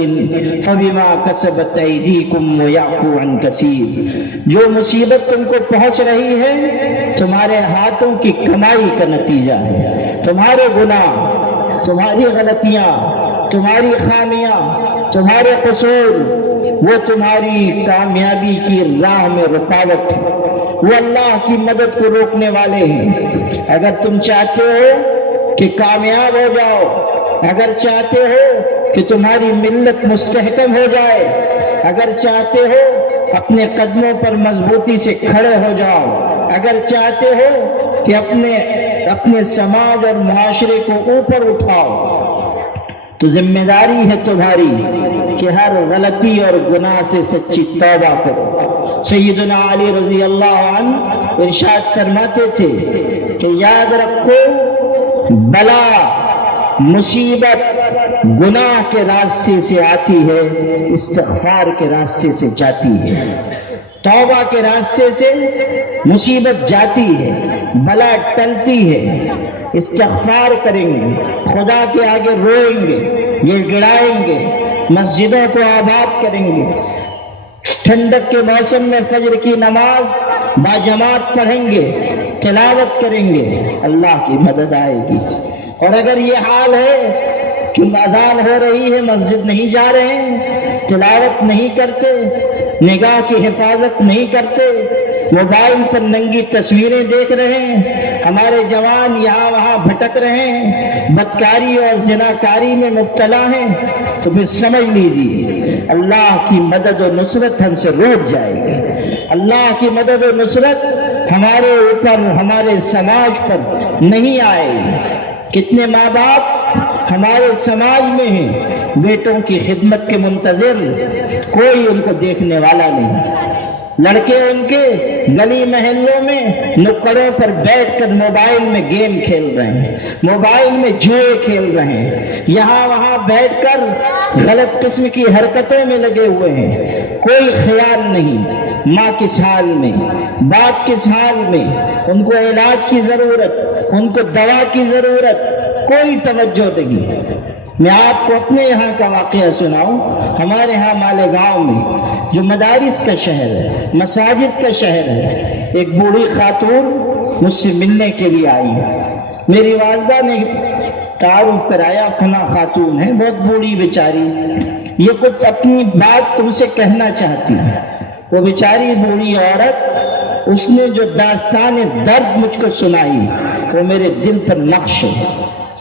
فبما کسبت ایدیکم ویعفو عن کثیر۔ جو مصیبت تم کو پہنچ رہی ہے تمہارے ہاتھوں کی کمائی کا نتیجہ ہے۔ تمہارے گناہ، تمہاری غلطیاں، تمہاری خامیاں، تمہارے قصور، وہ تمہاری کامیابی کی راہ میں رکاوٹ ہے، وہ اللہ کی مدد کو روکنے والے ہیں۔ اگر تم چاہتے ہو کہ کامیاب ہو جاؤ، اگر چاہتے ہو کہ تمہاری ملت مستحکم ہو جائے، اگر چاہتے ہو اپنے قدموں پر مضبوطی سے کھڑے ہو جاؤ، اگر چاہتے ہو کہ اپنے سماج اور معاشرے کو اوپر اٹھاؤ، تو ذمہ داری ہے تمہاری کہ ہر غلطی اور گناہ سے سچی توبہ کرو۔ سیدنا علی رضی اللہ عنہ ارشاد فرماتے تھے کہ یاد رکھو، بلا، مصیبت گناہ کے راستے سے آتی ہے، استغفار کے راستے سے جاتی ہے۔ توبہ کے راستے سے مصیبت جاتی ہے، بلا ٹلتی ہے۔ استغفار کریں گے، خدا کے آگے روئیں گے، یہ گڑائیں گے، مسجدوں کو آباد کریں گے، ٹھنڈک کے موسم میں فجر کی نماز باجماعت پڑھیں گے، تلاوت کریں گے، اللہ کی مدد آئے گی۔ اور اگر یہ حال ہے کہ اذان ہو رہی ہے، مسجد نہیں جا رہے ہیں، تلاوت نہیں کرتے، نگاہ کی حفاظت نہیں کرتے، موبائل پر ننگی تصویریں دیکھ رہے ہیں، ہمارے جوان یہاں وہاں بھٹک رہے ہیں، بدکاری اور زناکاری میں مبتلا ہیں، تو پھر سمجھ لیجیے اللہ کی مدد و نصرت ہم سے روک جائے گی۔ اللہ کی مدد و نصرت ہمارے اوپر، ہمارے سماج پر نہیں آئے گی۔ کتنے ماں باپ ہمارے سماج میں ہیں، بیٹوں کی خدمت کے منتظر، کوئی ان کو دیکھنے والا نہیں، لڑکے ان کے گلی محلوں میں نکڑوں پر بیٹھ کر موبائل میں گیم کھیل رہے ہیں، موبائل میں جوئے کھیل رہے ہیں، یہاں وہاں بیٹھ کر غلط قسم کی حرکتوں میں لگے ہوئے ہیں، کوئی خیال نہیں ماں کس حال میں، باپ کس حال میں، ان کو علاج کی ضرورت، ان کو دوا کی ضرورت، کوئی توجہ نہیں۔ میں آپ کو اپنے یہاں کا واقعہ سناؤں۔ ہمارے ہاں مالیگاؤں میں جو مدارس کا شہر ہے، مساجد کا شہر ہے، ایک بوڑھی خاتون مجھ سے ملنے کے لیے آئی ہے۔ میری والدہ نے تعارف کرایا، فلاں خاتون ہے، بہت بوڑھی بیچاری، یہ کچھ اپنی بات تم سے کہنا چاہتی ہے۔ وہ بیچاری بوڑھی عورت، اس نے جو داستان درد مجھ کو سنائی وہ میرے دل پر نقش ہے۔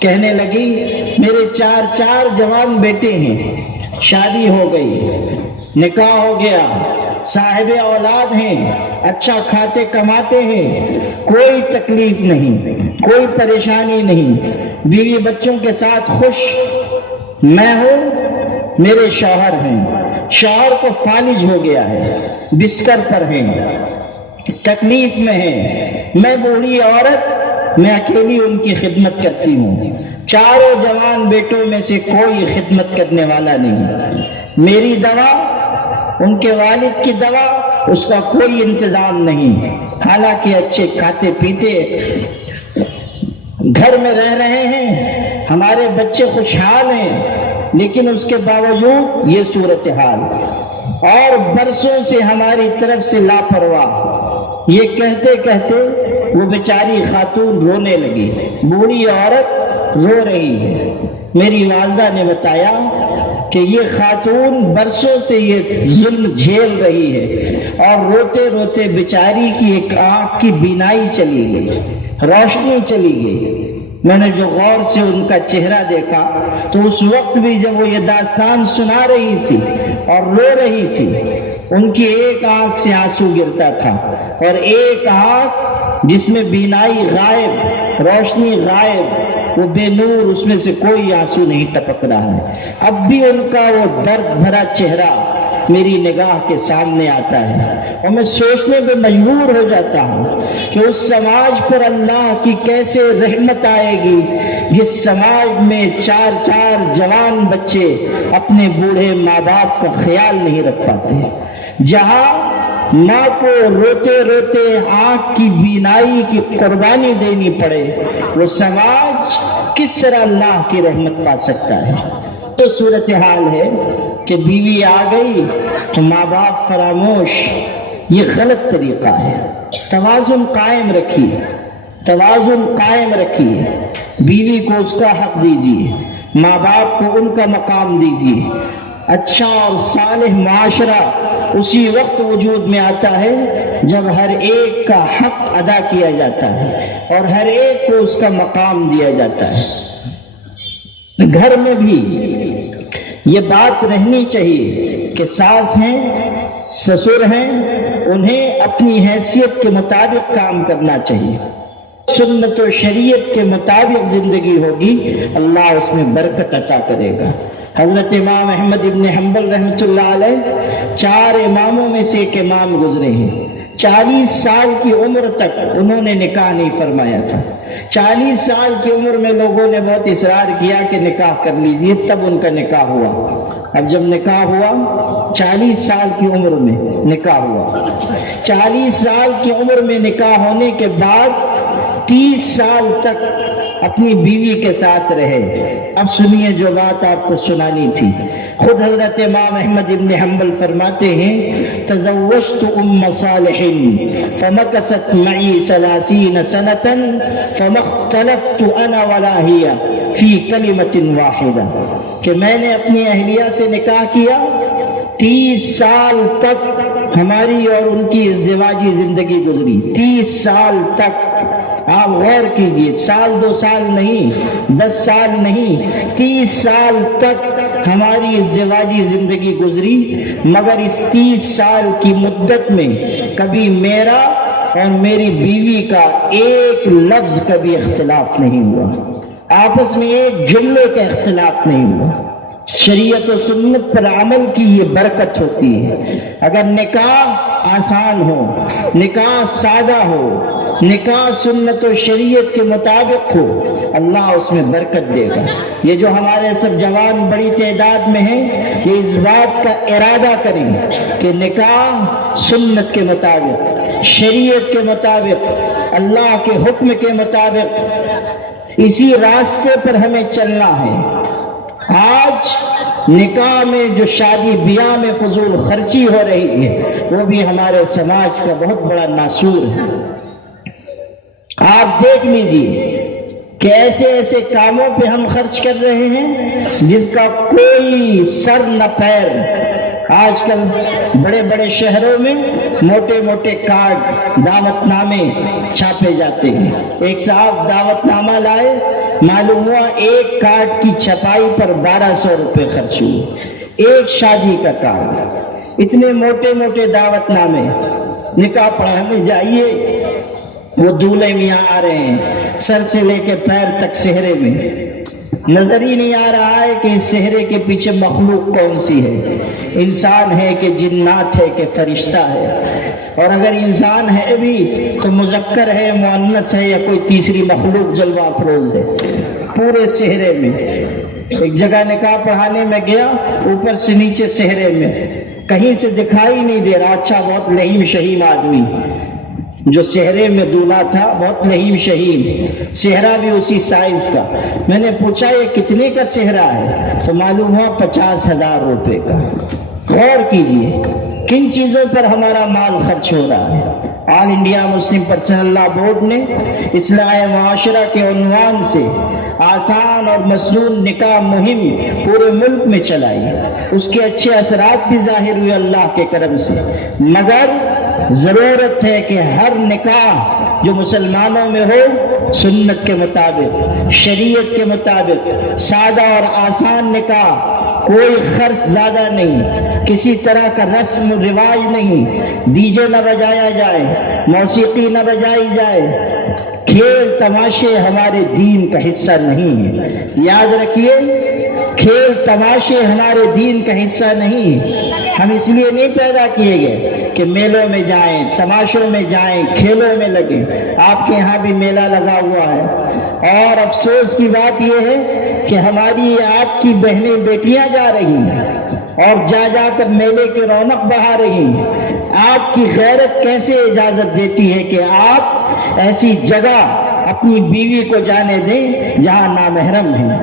کہنے لگی میرے چار جوان بیٹے ہیں، شادی ہو گئی، نکاح ہو گیا، صاحب اولاد ہیں، اچھا کھاتے کماتے ہیں، کوئی تکلیف نہیں، کوئی پریشانی نہیں، بیوی بچوں کے ساتھ خوش۔ میں ہوں، میرے شوہر ہیں، شوہر کو فالج ہو گیا ہے، بستر پر ہیں، تکلیف میں ہیں، میں بوڑھی عورت، میں اکیلی ان کی خدمت کرتی ہوں، چاروں جوان بیٹوں میں سے کوئی خدمت کرنے والا نہیں، میری دوا، ان کے والد کی دوا، اس کا کوئی انتظام نہیں، حالانکہ اچھے کھاتے پیتے گھر میں رہ رہے ہیں، ہمارے بچے خوشحال ہیں، لیکن اس کے باوجود یہ صورتحال، اور برسوں سے ہماری طرف سے لاپرواہ۔ یہ کہتے کہتے وہ بیچاری خاتون رونے لگی، بوڑھی عورت رو رہی ہے۔ میری والدہ نے بتایا کہ یہ خاتون برسوں سے یہ ظلم جھیل رہی ہے، اور روتے روتے بیچاری کی ایک آنکھ کی بینائی چلی گئی، روشنی چلی گئی۔ میں نے جو غور سے ان کا چہرہ دیکھا تو اس وقت بھی جب وہ یہ داستان سنا رہی تھی اور رو رہی تھی، ان کی ایک آنکھ سے آنسو گرتا تھا، اور ایک آنکھ جس میں بینائی غائب، روشنی غائب، وہ بے نور، اس میں سے کوئی آنسو نہیں ٹپک رہا ہے۔ اب بھی ان کا وہ درد بھرا چہرہ میری نگاہ کے سامنے آتا ہے، اور میں سوچنے پہ مجبور ہو جاتا ہوں کہ اس سماج پر اللہ کی کیسے رحمت آئے گی جس سماج میں چار جوان بچے اپنے بوڑھے ماں باپ کا خیال نہیں رکھ پاتے، جہاں ماں کو روتے روتے آنکھ کی بینائی کی قربانی دینی پڑے، وہ سماج کس طرح اللہ کی رحمت پا سکتا ہے؟ تو صورتحال ہے کہ بیوی آ گئی تو ماں باپ فراموش، یہ غلط طریقہ ہے۔ توازن قائم رکھیے، توازن قائم رکھیے، بیوی کو اس کا حق دیجیے، ماں باپ کو ان کا مقام دیجیے۔ اچھا اور صالح معاشرہ اسی وقت وجود میں آتا ہے جب ہر ایک کا حق ادا کیا جاتا ہے اور ہر ایک کو اس کا مقام دیا جاتا ہے۔ گھر میں بھی یہ بات رہنی چاہیے کہ ساس ہیں، سسر ہیں، انہیں اپنی حیثیت کے مطابق کام کرنا چاہیے، سنت و شریعت کے مطابق زندگی ہوگی، اللہ اس میں برکت عطا کرے گا۔ حضرت امام احمد ابن حنبل رحمۃ اللہ علیہ 4 اماموں میں سے ایک امام گزرے ہیں۔ 40 سال کی عمر تک انہوں نے نکاح نہیں فرمایا تھا۔ 40 سال کی عمر میں لوگوں نے بہت اصرار کیا کہ نکاح کر لیجئے، تب ان کا نکاح ہوا۔ اب جب نکاح ہوا، 40 سال کی عمر میں نکاح ہوا، 40 سال کی عمر میں نکاح ہونے کے بعد 30 سال تک اپنی بیوی کے ساتھ رہے۔ اب سنیے جو بات آپ کو سنانی تھی۔ خود حضرت امام احمد ابن حنبل فرماتے ہیں، تزوجت ام صالح فمکثت معی 30 سنة فما اختلفت انا ولا هي فی کلمۃ واحدہ، کہ میں نے اپنی اہلیہ سے نکاح کیا، 30 سال تک ہماری اور ان کی ازدواجی زندگی گزری، 30 سال تک۔ آپ غور کیجئے، سال 2 سال نہیں، 10 سال نہیں، 30 سال تک ہماری ازدواجی زندگی گزری، مگر اس 30 سال کی مدت میں کبھی میرا اور میری بیوی کا ایک لفظ کبھی اختلاف نہیں ہوا، آپس میں ایک جملے کا اختلاف نہیں ہوا۔ شریعت و سنت پر عمل کی یہ برکت ہوتی ہے۔ اگر نکاح آسان ہو، نکاح سادہ ہو، نکاح سنت و شریعت کے مطابق ہو، اللہ اس میں برکت دے گا۔ یہ جو ہمارے سب جوان بڑی تعداد میں ہیں، یہ اس بات کا ارادہ کریں کہ نکاح سنت کے مطابق، شریعت کے مطابق، اللہ کے حکم کے مطابق، اسی راستے پر ہمیں چلنا ہے۔ آج نکاح میں جو شادی بیاہ میں فضول خرچی ہو رہی ہے، وہ بھی ہمارے سماج کا بہت بڑا ناسور ہے۔ آپ دیکھ لیجیے کہ ایسے ایسے کاموں پہ ہم خرچ کر رہے ہیں جس کا کوئی سر نہ پیر۔ آج کل بڑے بڑے شہروں میں موٹے موٹے کارڈ، دعوت نامے چھاپے جاتے ہیں۔ ایک صاحب دعوت نامہ لائے، معلوم ہوا ایک کارڈ کی چھپائی پر 1200 روپے خرچ ہوئے، ایک شادی کا کارڈ۔ اتنے موٹے موٹے دعوت نامے، نکاح پڑھانے جائیے، وہ دولہے میاں آ رہے ہیں سر سے لے کے پیر تک صحرے میں، نظر ہی نہیں آ رہا ہے کہ اس صحرے کے پیچھے مخلوق کون سی ہے، انسان ہے کہ جنات ہے کہ فرشتہ ہے، اور اگر انسان ہے بھی تو مذکر ہے، مؤنث ہے، یا کوئی تیسری مخلوق جلوہ افروز ہے پورے صحرے میں۔ ایک جگہ نکاح پڑھانے میں گیا، اوپر سے نیچے صحرے میں، کہیں سے دکھائی نہیں دے رہا۔ اچھا، بہت لہیم شہیم آدمی جو صحرے میں دولہا تھا، بہت لہیم شہیم، صحرا بھی اسی سائز کا۔ میں نے پوچھا یہ کتنے کا صحرا ہے؟ تو معلوم ہوا 50,000 روپے کا۔ غور کیجئے کن چیزوں پر ہمارا مال خرچ ہو رہا ہے۔ آل انڈیا مسلم پرسنل لا بورڈ نے اصلاح معاشرہ کے عنوان سے آسان اور مسنون نکاح مہم پورے ملک میں چلائی، اس کے اچھے اثرات بھی ظاہر ہوئے اللہ کے کرم سے، مگر ضرورت ہے کہ ہر نکاح جو مسلمانوں میں ہو سنت کے مطابق، شریعت کے مطابق، سادہ اور آسان نکاح، کوئی خرچ زیادہ نہیں، کسی طرح کا رسم و رواج نہیں، ڈی جے نہ بجایا جائے، موسیقی نہ بجائی جائے، کھیل تماشے ہمارے دین کا حصہ نہیں ہے۔ یاد رکھیے، کھیل تماشے ہمارے دین کا حصہ نہیں ہے۔ ہم اس لیے نہیں پیدا کیے گئے کہ میلوں میں جائیں، تماشوں میں جائیں، کھیلوں میں لگیں۔ آپ کے ہاں بھی میلہ لگا ہوا ہے، اور افسوس کی بات یہ ہے کہ ہماری آپ کی بہنیں بیٹیاں جا رہی ہیں اور جا جا کر میلے کی رونق بڑھا رہی ہیں۔ آپ کی غیرت کیسے اجازت دیتی ہے کہ آپ ایسی جگہ اپنی بیوی کو جانے دیں جہاں نامحرم ہیں؟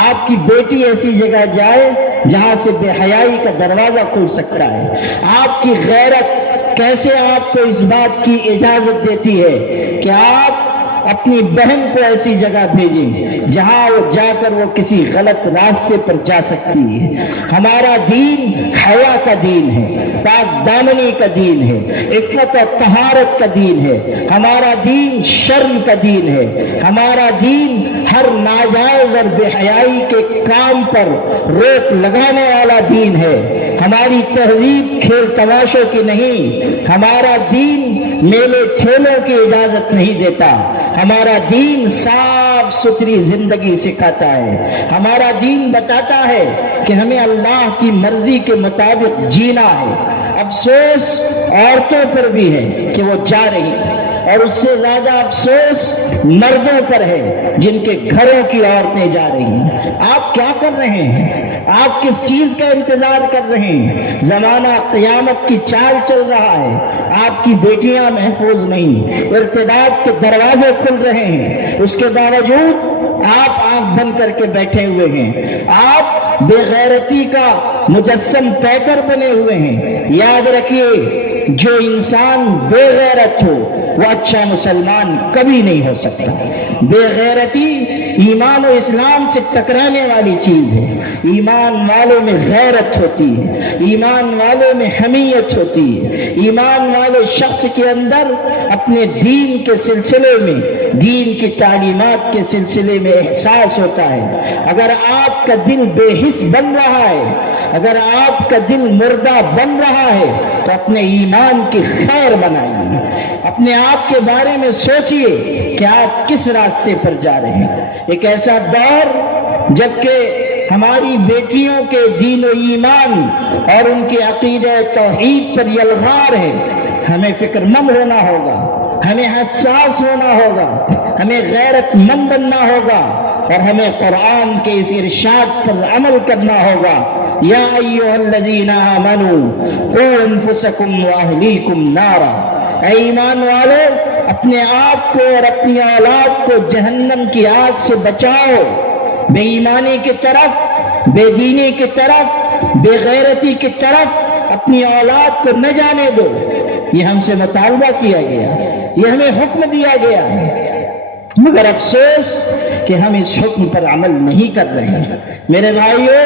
آپ کی بیٹی ایسی جگہ جائے جہاں سے بے حیائی کا دروازہ کھل سکتا ہے۔ آپ کی غیرت کیسے آپ کو اس بات کی اجازت دیتی ہے کہ آپ اپنی بہن کو ایسی جگہ بھیجیں جہاں وہ جا کر وہ کسی غلط راستے پر جا سکتی ہے؟ ہمارا دین حیا کا دین ہے، پاک دامنی کا دین ہے، عفت و طہارت کا دین ہے، ہمارا دین شرم کا دین ہے، ہمارا دین ہر ناجائز اور بے حیائی کے کام پر روک لگانے والا دین ہے۔ ہماری تہذیب کھیل تماشوں کی نہیں، ہمارا دین میلے ٹھیلوں کی اجازت نہیں دیتا، ہمارا دین صاف ستھری زندگی سکھاتا ہے، ہمارا دین بتاتا ہے کہ ہمیں اللہ کی مرضی کے مطابق جینا ہے۔ افسوس عورتوں پر بھی ہے کہ وہ جا رہی ہیں، اور اس سے زیادہ افسوس مردوں پر ہے جن کے گھروں کی عورتیں جا رہی ہیں۔ آپ کیا کر رہے ہیں؟ آپ کس چیز کا انتظار کر رہے ہیں؟ زمانہ قیامت کی چال چل رہا ہے، آپ کی بیٹیاں محفوظ نہیں، ارتداد کے دروازے کھل رہے ہیں، اس کے باوجود آپ آنکھ بند کر کے بیٹھے ہوئے ہیں، آپ بے غیرتی کا مجسم پیکر بنے ہوئے ہیں۔ یاد رکھیے، جو انسان بے غیرت ہو وہ اچھا مسلمان کبھی نہیں ہو سکتا۔ بے غیرتی ایمان و اسلام سے ٹکرانے والی چیز ہے۔ ایمان والوں میں غیرت ہوتی ہے، ایمان والوں میں حمیت ہوتی ہے، ایمان والے شخص کے اندر اپنے دین کے سلسلے میں، دین کی تعلیمات کے سلسلے میں احساس ہوتا ہے۔ اگر آپ کا دل بے حس بن رہا ہے، اگر آپ کا دل مردہ بن رہا ہے تو اپنے ایمان کی خیر بنائیے، اپنے آپ کے بارے میں سوچئے کہ آپ کس راستے پر جا رہے ہیں۔ ایک ایسا دور جبکہ ہماری بیٹیوں کے دین و ایمان اور ان کے عقیدہ توحید پر یلغار ہے، ہمیں فکر مند ہونا ہوگا، ہمیں حساس ہونا ہوگا، ہمیں غیرت مند بننا ہوگا، اور ہمیں قرآن کے اس ارشاد پر عمل کرنا ہوگا۔ یا ایھا الذین آمنوا قوا انفسکم واہلیکم نارا، اے ایمان والو اپنے آپ کو اور اپنی اولاد کو جہنم کی آگ سے بچاؤ۔ بے ایمانی کی طرف، بے دینی کی طرف، بے غیرتی کی طرف اپنی اولاد کو نہ جانے دو۔ یہ ہم سے مطالبہ کیا گیا، یہ ہمیں حکم دیا گیا ہے، مگر افسوس کہ ہم اس حکم پر عمل نہیں کر رہے ہیں۔ میرے بھائیو،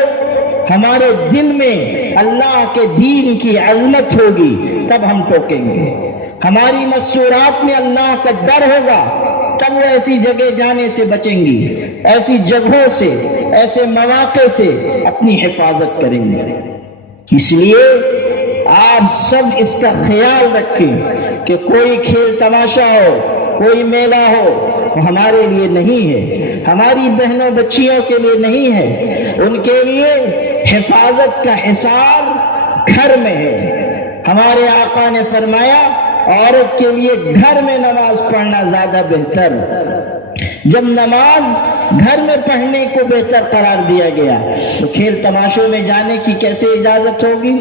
ہمارے دل میں اللہ کے دین کی عظمت ہوگی تب ہم ٹوکیں گے، ہماری مسورات میں اللہ کا ڈر ہوگا تب وہ ایسی جگہ جانے سے بچیں گی، ایسی جگہوں سے، ایسے مواقع سے اپنی حفاظت کریں گے۔ اس لیے آپ سب اس کا خیال رکھیں کہ کوئی کھیل تماشا ہو، کوئی میلہ ہو، وہ ہمارے لیے نہیں ہے، ہماری بہنوں بچیوں کے لیے نہیں ہے، ان کے لیے حفاظت کا حصار گھر میں ہے۔ ہمارے آقا نے فرمایا عورت کے لیے گھر میں نماز پڑھنا زیادہ بہتر۔ جب نماز گھر میں پڑھنے کو بہتر قرار دیا گیا تو کھیل تماشوں میں جانے کی کیسے اجازت ہوگی؟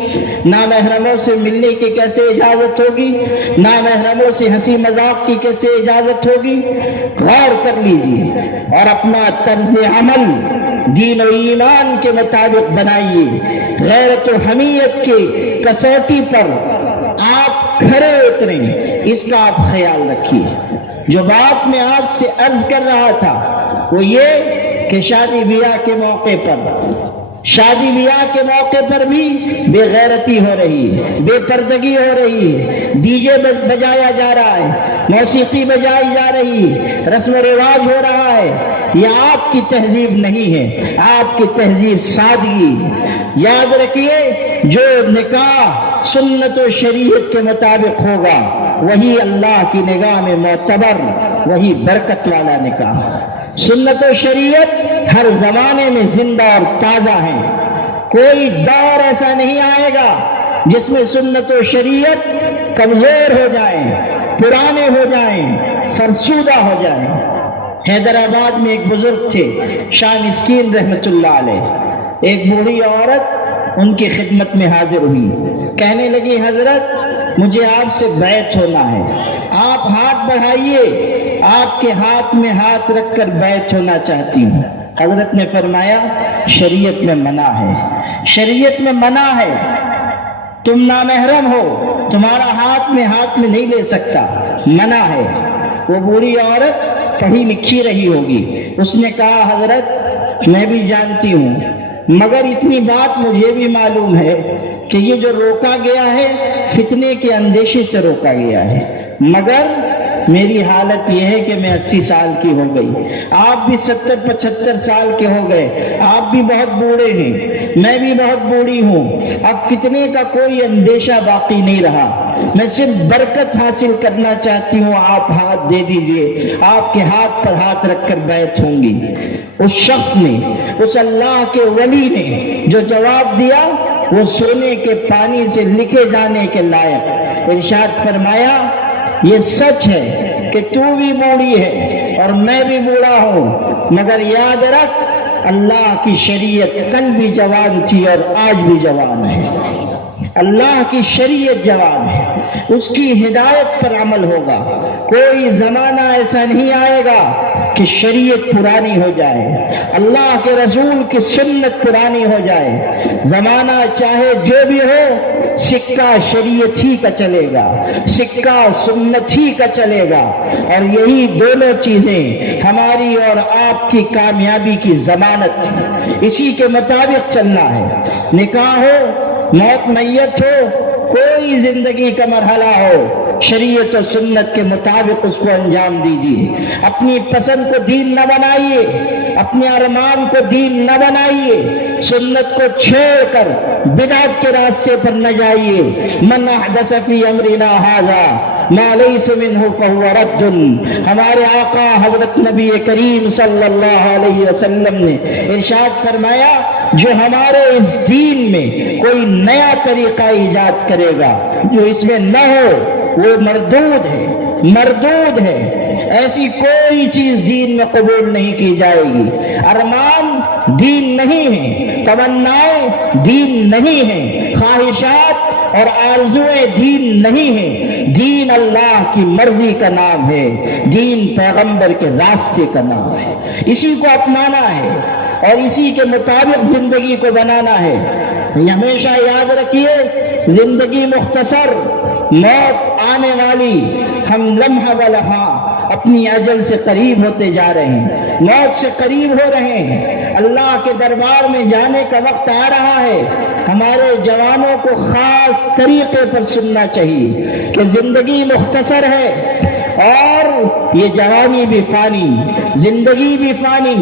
نامحرموں سے ملنے کی کیسے اجازت ہوگی؟ نامحرموں سے ہنسی مذاق کی کیسے اجازت ہوگی؟ غور کر لیجیے اور اپنا طرز عمل دین و ایمان کے مطابق بنائیے۔ غیرت و حمیت کی کسوٹی پر آپ کھڑے اتریں، اس کا آپ خیال رکھیے۔ جو بات میں آپ سے عرض کر رہا تھا وہ یہ کہ شادی بیاہ کے موقع پر بھی بے غیرتی ہو رہی ہے، بے پردگی ہو رہی ہے، ڈی جے بجایا جا رہا ہے، موسیقی بجائی جا رہی ہے، رسم و رواج ہو رہا ہے۔ یہ آپ کی تہذیب نہیں ہے، آپ کی تہذیب سادگی۔ یاد رکھیے، جو نکاح سنت و شریعت کے مطابق ہوگا وہی اللہ کی نگاہ میں معتبر، وہی برکت والا نکاح۔ سنت و شریعت ہر زمانے میں زندہ اور تازہ ہیں، کوئی دور ایسا نہیں آئے گا جس میں سنت و شریعت کمزور ہو جائیں، پرانے ہو جائیں، فرسودہ ہو جائیں۔ حیدرآباد میں ایک بزرگ تھے شاہ مسکین رحمت اللہ علیہ، ایک بوڑھی عورت ان کی خدمت میں حاضر ہوئی، کہنے لگی حضرت مجھے آپ سے بیعت ہونا ہے، آپ ہاتھ بڑھائیے، آپ کے ہاتھ میں ہاتھ رکھ کر بیعت ہونا چاہتی ہوں۔ حضرت نے فرمایا شریعت میں منع ہے، شریعت میں منع ہے، تم نامحرم ہو، تمہارا ہاتھ میں نہیں لے سکتا، منع ہے۔ وہ بوڑھی عورت پڑھی لکھی رہی ہوگی، اس نے کہا حضرت میں بھی جانتی ہوں، مگر اتنی بات مجھے بھی معلوم ہے کہ یہ جو روکا گیا ہے فتنے کے اندیشے سے روکا گیا ہے، مگر میری حالت یہ ہے کہ میں 80 سال کی ہو گئی، آپ بھی 70-75 سال کے ہو گئے، آپ بھی بہت بوڑھے ہیں، میں بھی بہت بوڑھی ہوں، اب فتنے کا کوئی اندیشہ باقی نہیں رہا، میں صرف برکت حاصل کرنا چاہتی ہوں، آپ ہاتھ دے دیجئے، آپ کے ہاتھ پر ہاتھ رکھ کر بیعت ہوں گی۔ اس شخص نے، اس اللہ کے ولی نے جو جواب دیا وہ سونے کے پانی سے لکھے جانے کے لائق۔ ارشاد فرمایا یہ سچ ہے کہ تو بھی بوڑھی ہے اور میں بھی بوڑھا ہوں، مگر یاد رکھ اللہ کی شریعت کل بھی جوان تھی اور آج بھی جوان ہے، اللہ کی شریعت جوان ہے، اس کی ہدایت پر عمل ہوگا۔ کوئی زمانہ ایسا نہیں آئے گا کہ شریعت پرانی ہو جائے، اللہ کے رسول کی سنت پرانی ہو جائے۔ زمانہ چاہے جو بھی ہو، سکہ شریعت ہی کا چلے گا، سکہ سنت ہی کا چلے گا، اور یہی دونوں چیزیں ہماری اور آپ کی کامیابی کی ضمانت تھی، اسی کے مطابق چلنا ہے۔ نکاح ہو، موت میت ہو، کوئی زندگی کا مرحلہ ہو، شریعت و سنت کے مطابق اس کو انجام دیجیے۔ اپنی پسند کو دین نہ بنائیے، اپنے ارمان کو دین نہ بنائیے، سنت کو چھوڑ کر بدعت کے راستے پر نہ جائیے۔ من احدث فی امرنا ھذا ما لیس منہ فہو رد. ہمارے آقا حضرت نبی کریم صلی اللہ علیہ وسلم نے ارشاد فرمایا جو ہمارے اس دین میں کوئی نیا طریقہ ایجاد کرے گا جو اس میں نہ ہو وہ مردود ہے، مردود ہے. ایسی کوئی چیز دین میں قبول نہیں کی جائے گی. ارمان دین نہیں ہے، تمنائیں دین نہیں ہیں، خواہشات اور آرزویں دین نہیں ہیں. دین اللہ کی مرضی کا نام ہے، دین پیغمبر کے راستے کا نام ہے. اسی کو اپنانا ہے اور اسی کے مطابق زندگی کو بنانا ہے. ہمیشہ یاد رکھیے زندگی مختصر، موت آنے والی. ہم لمحہ بلمحہ اپنی اجل سے قریب ہوتے جا رہے ہیں، موت سے قریب ہو رہے ہیں. اللہ کے دربار میں جانے کا وقت آ رہا ہے. ہمارے جوانوں کو خاص طریقے پر سننا چاہیے کہ زندگی مختصر ہے اور یہ جوانی بھی فانی، زندگی بھی فانی.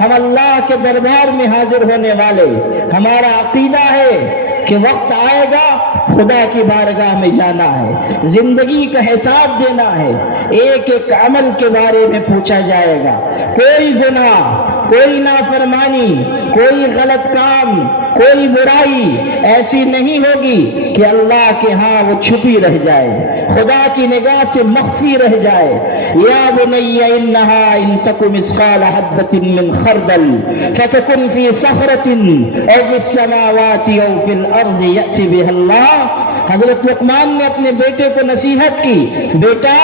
ہم اللہ کے دربار میں حاضر ہونے والے. ہمارا عقیدہ ہے کہ وقت آئے گا خدا کی بارگاہ میں جانا ہے، زندگی کا حساب دینا ہے. ایک ایک عمل کے بارے میں پوچھا جائے گا. کوئی گناہ، کوئی نافرمانی، کوئی غلط کام، کوئی برائی ایسی نہیں ہوگی کہ اللہ کے ہاں وہ چھپی رہ جائے، خدا کی نگاہ سے مخفی رہ جائے. یا بنی انہا ان تک مثقال حبۃ من خردل فتکن فی صخرۃ او فی السماوات او فی الارض یأتی بها اللہ. حضرت لقمان نے اپنے بیٹے کو نصیحت کی، بیٹا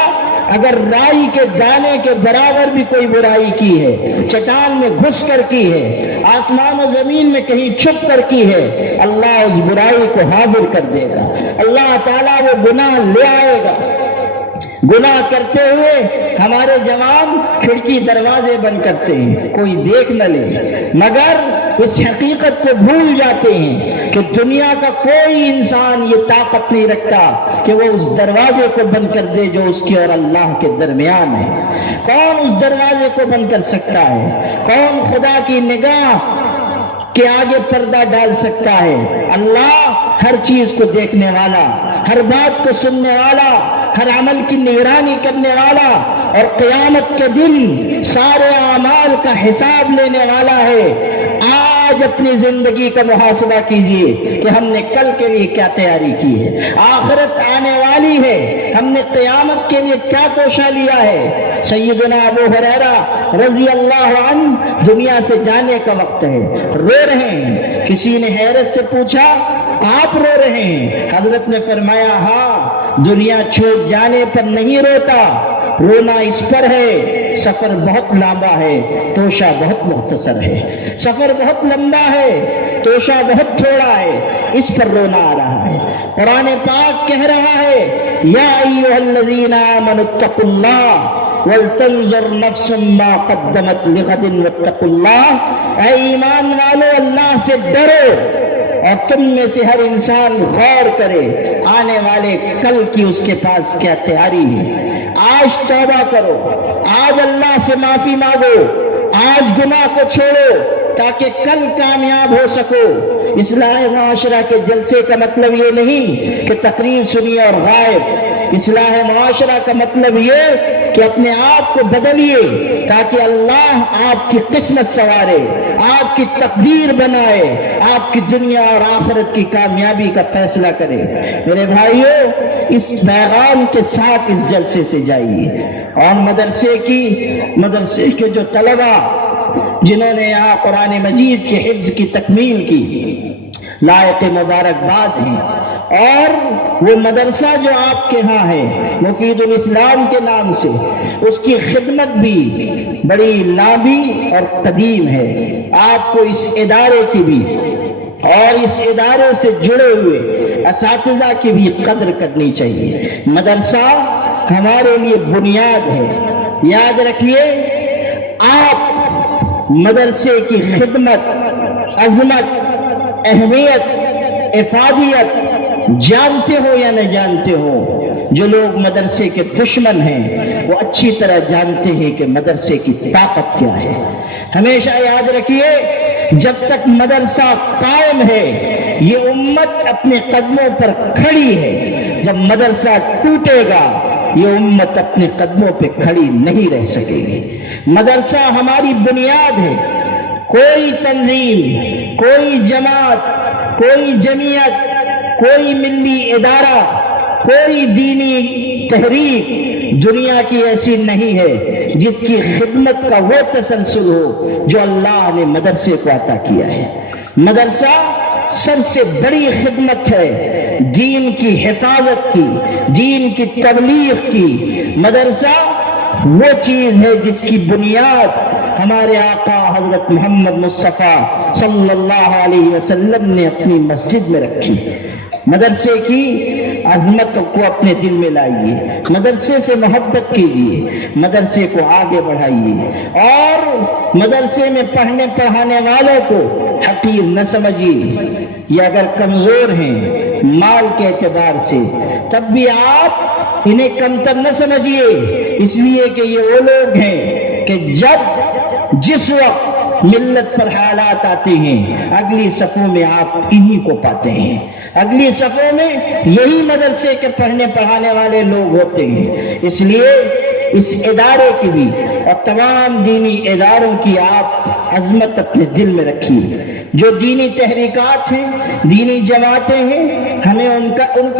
اگر رائی کے دانے کے برابر بھی کوئی برائی کی ہے، چٹان میں گھس کر کی ہے، آسمان و زمین میں کہیں چھپ کر کی ہے، اللہ اس برائی کو حاضر کر دے گا. اللہ تعالیٰ وہ گناہ لے آئے گا. گناہ کرتے ہوئے ہمارے جوان کھڑکی دروازے بند کرتے ہیں کوئی دیکھ نہ لے، مگر اس حقیقت کو بھول جاتے ہیں کہ دنیا کا کوئی انسان یہ طاقت نہیں رکھتا کہ وہ اس دروازے کو بند کر دے جو اس کے اور اللہ کے درمیان ہے. کون اس دروازے کو بند کر سکتا ہے؟ کون خدا کی نگاہ کے آگے پردہ ڈال سکتا ہے؟ اللہ ہر چیز کو دیکھنے والا، ہر بات کو سننے والا، ہر عمل کی نگرانی کرنے والا اور قیامت کے دن سارے اعمال کا حساب لینے والا ہے. آج اپنی زندگی کا محاسبہ کیجئے کہ ہم نے کل کے لیے کیا تیاری کی ہے. آخرت آنے والی ہے، ہم نے قیامت کے لیے کیا توشہ لیا ہے. سیدنا ابو ہریرہ رضی اللہ عنہ دنیا سے جانے کا وقت ہے، رو رہے ہیں. کسی نے حیرت سے پوچھا آپ رو رہے ہیں؟ حضرت نے فرمایا ہاں، دنیا چھوڑ جانے پر نہیں روتا، رونا اس پر ہے سفر بہت لمبا ہے، توشہ بہت مختصر ہے. سفر بہت لمبا ہے، توشہ بہت تھوڑا ہے، اس پر رونا آ رہا ہے. قرآن پاک کہہ رہا ہے یا ایھا الذین آمنوا اتقوا اللہ ولتنظر نفس ما قدمت لغد واتقوا اللہ. اے ایمان والو اللہ سے ڈرو اور تم میں سے ہر انسان غور کرے آنے والے کل کی اس کے پاس کیا تیاری ہے. آج توبہ کرو، آج اللہ سے معافی مانگو، آج گناہ کو چھوڑو تاکہ کل کامیاب ہو سکو. اصلاح معاشرہ کے جلسے کا مطلب یہ نہیں کہ تقریر سنیے اور غائب. اصلاح معاشرہ کا مطلب یہ کہ اپنے آپ کو بدلیے تاکہ اللہ آپ کی قسمت سنوارے، آپ کی تقدیر بنائے، آپ کی دنیا اور آخرت کی کامیابی کا فیصلہ کرے. میرے بھائیوں، اس پیغام کے ساتھ اس جلسے سے جائیے. اور مدرسے کے جو طلبہ جنہوں نے یہاں قرآن مجید کے حفظ کی تکمیل کی، لائق مبارکباد ہیں. اور وہ مدرسہ جو آپ کے ہاں ہے مفید الاسلام کے نام سے، اس کی خدمت بھی بڑی لامبی اور قدیم ہے. آپ کو اس ادارے کی بھی اور اس ادارے سے جڑے ہوئے اساتذہ کی بھی قدر کرنی چاہیے. مدرسہ ہمارے لیے بنیاد ہے. یاد رکھیے، آپ مدرسے کی خدمت، عظمت، اہمیت، افادیت جانتے ہو یا نہ جانتے ہو. جو لوگ مدرسے کے دشمن ہیں وہ اچھی طرح جانتے ہیں کہ مدرسے کی طاقت کیا ہے. ہمیشہ یاد رکھیے، جب تک مدرسہ قائم ہے یہ امت اپنے قدموں پر کھڑی ہے. جب مدرسہ ٹوٹے گا یہ امت اپنے قدموں پہ کھڑی نہیں رہ سکے گی۔ مدرسہ ہماری بنیاد ہے۔ کوئی تنظیم، کوئی جماعت، کوئی جمعیت، کوئی ملی ادارہ، کوئی دینی تحریک دنیا کی ایسی نہیں ہے جس کی خدمت کا وہ تسلسل ہو جو اللہ نے مدرسے کو عطا کیا ہے۔ مدرسہ سب سے بڑی خدمت ہے دین کی حفاظت کی، دین کی تبلیغ کی۔ مدرسہ وہ چیز ہے جس کی بنیاد ہمارے آقا حضرت محمد مصطفیٰ صلی اللہ علیہ وسلم نے اپنی مسجد میں رکھی۔ مدرسے کی عظمت کو اپنے دل میں لائیے، مدرسے سے محبت کیجیے، مدرسے کو آگے بڑھائیے، اور مدرسے میں پڑھنے پڑھانے والوں کو حقیر نہ سمجھیے۔ یہ اگر کمزور ہیں مال کے اعتبار سے تب بھی آپ انہیں کمتر نہ سمجھیے، اس لیے کہ یہ وہ لوگ ہیں کہ جس وقت ملت پر حالات آتے ہیں اگلی صفوں میں آپ انہی کو پاتے ہیں۔ اگلی صفوں میں یہی مدرسے کے پڑھنے پڑھانے والے لوگ ہوتے ہیں۔ اس لیے اس ادارے کی بھی اور تمام دینی اداروں کی آپ عظمت اپنے دل میں رکھیے۔ جو دینی تحریکات ہیں، دینی جماعتیں ہیں، ہمیں ان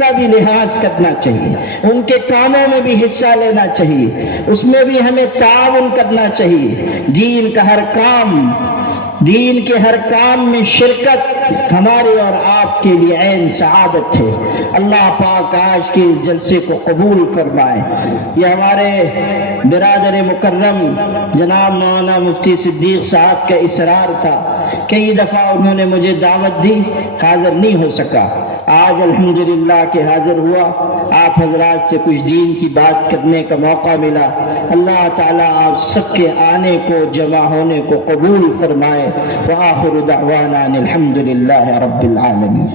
کا بھی لحاظ کرنا چاہیے، ان کے کاموں میں بھی حصہ لینا چاہیے، اس میں بھی ہمیں تعاون کرنا چاہیے۔ دین کے ہر کام میں شرکت ہمارے اور آپ کے لیے عین سعادت ہے۔ اللہ پاک آج کے اس جلسے کو قبول فرمائے۔ یہ ہمارے برادر مکرم جناب مولانا مفتی صدیق صاحب کا اصرار تھا، کئی دفعہ انہوں نے مجھے دعوت دی، حاضر نہیں ہو سکا، آج الحمدللہ کہ حاضر ہوا، آپ حضرات سے کچھ دین کی بات کرنے کا موقع ملا۔ اللہ تعالیٰ آپ سب کے آنے کو، جمع ہونے کو قبول فرمائے۔ وآخر دعوانا الحمدللہ رب العالمین۔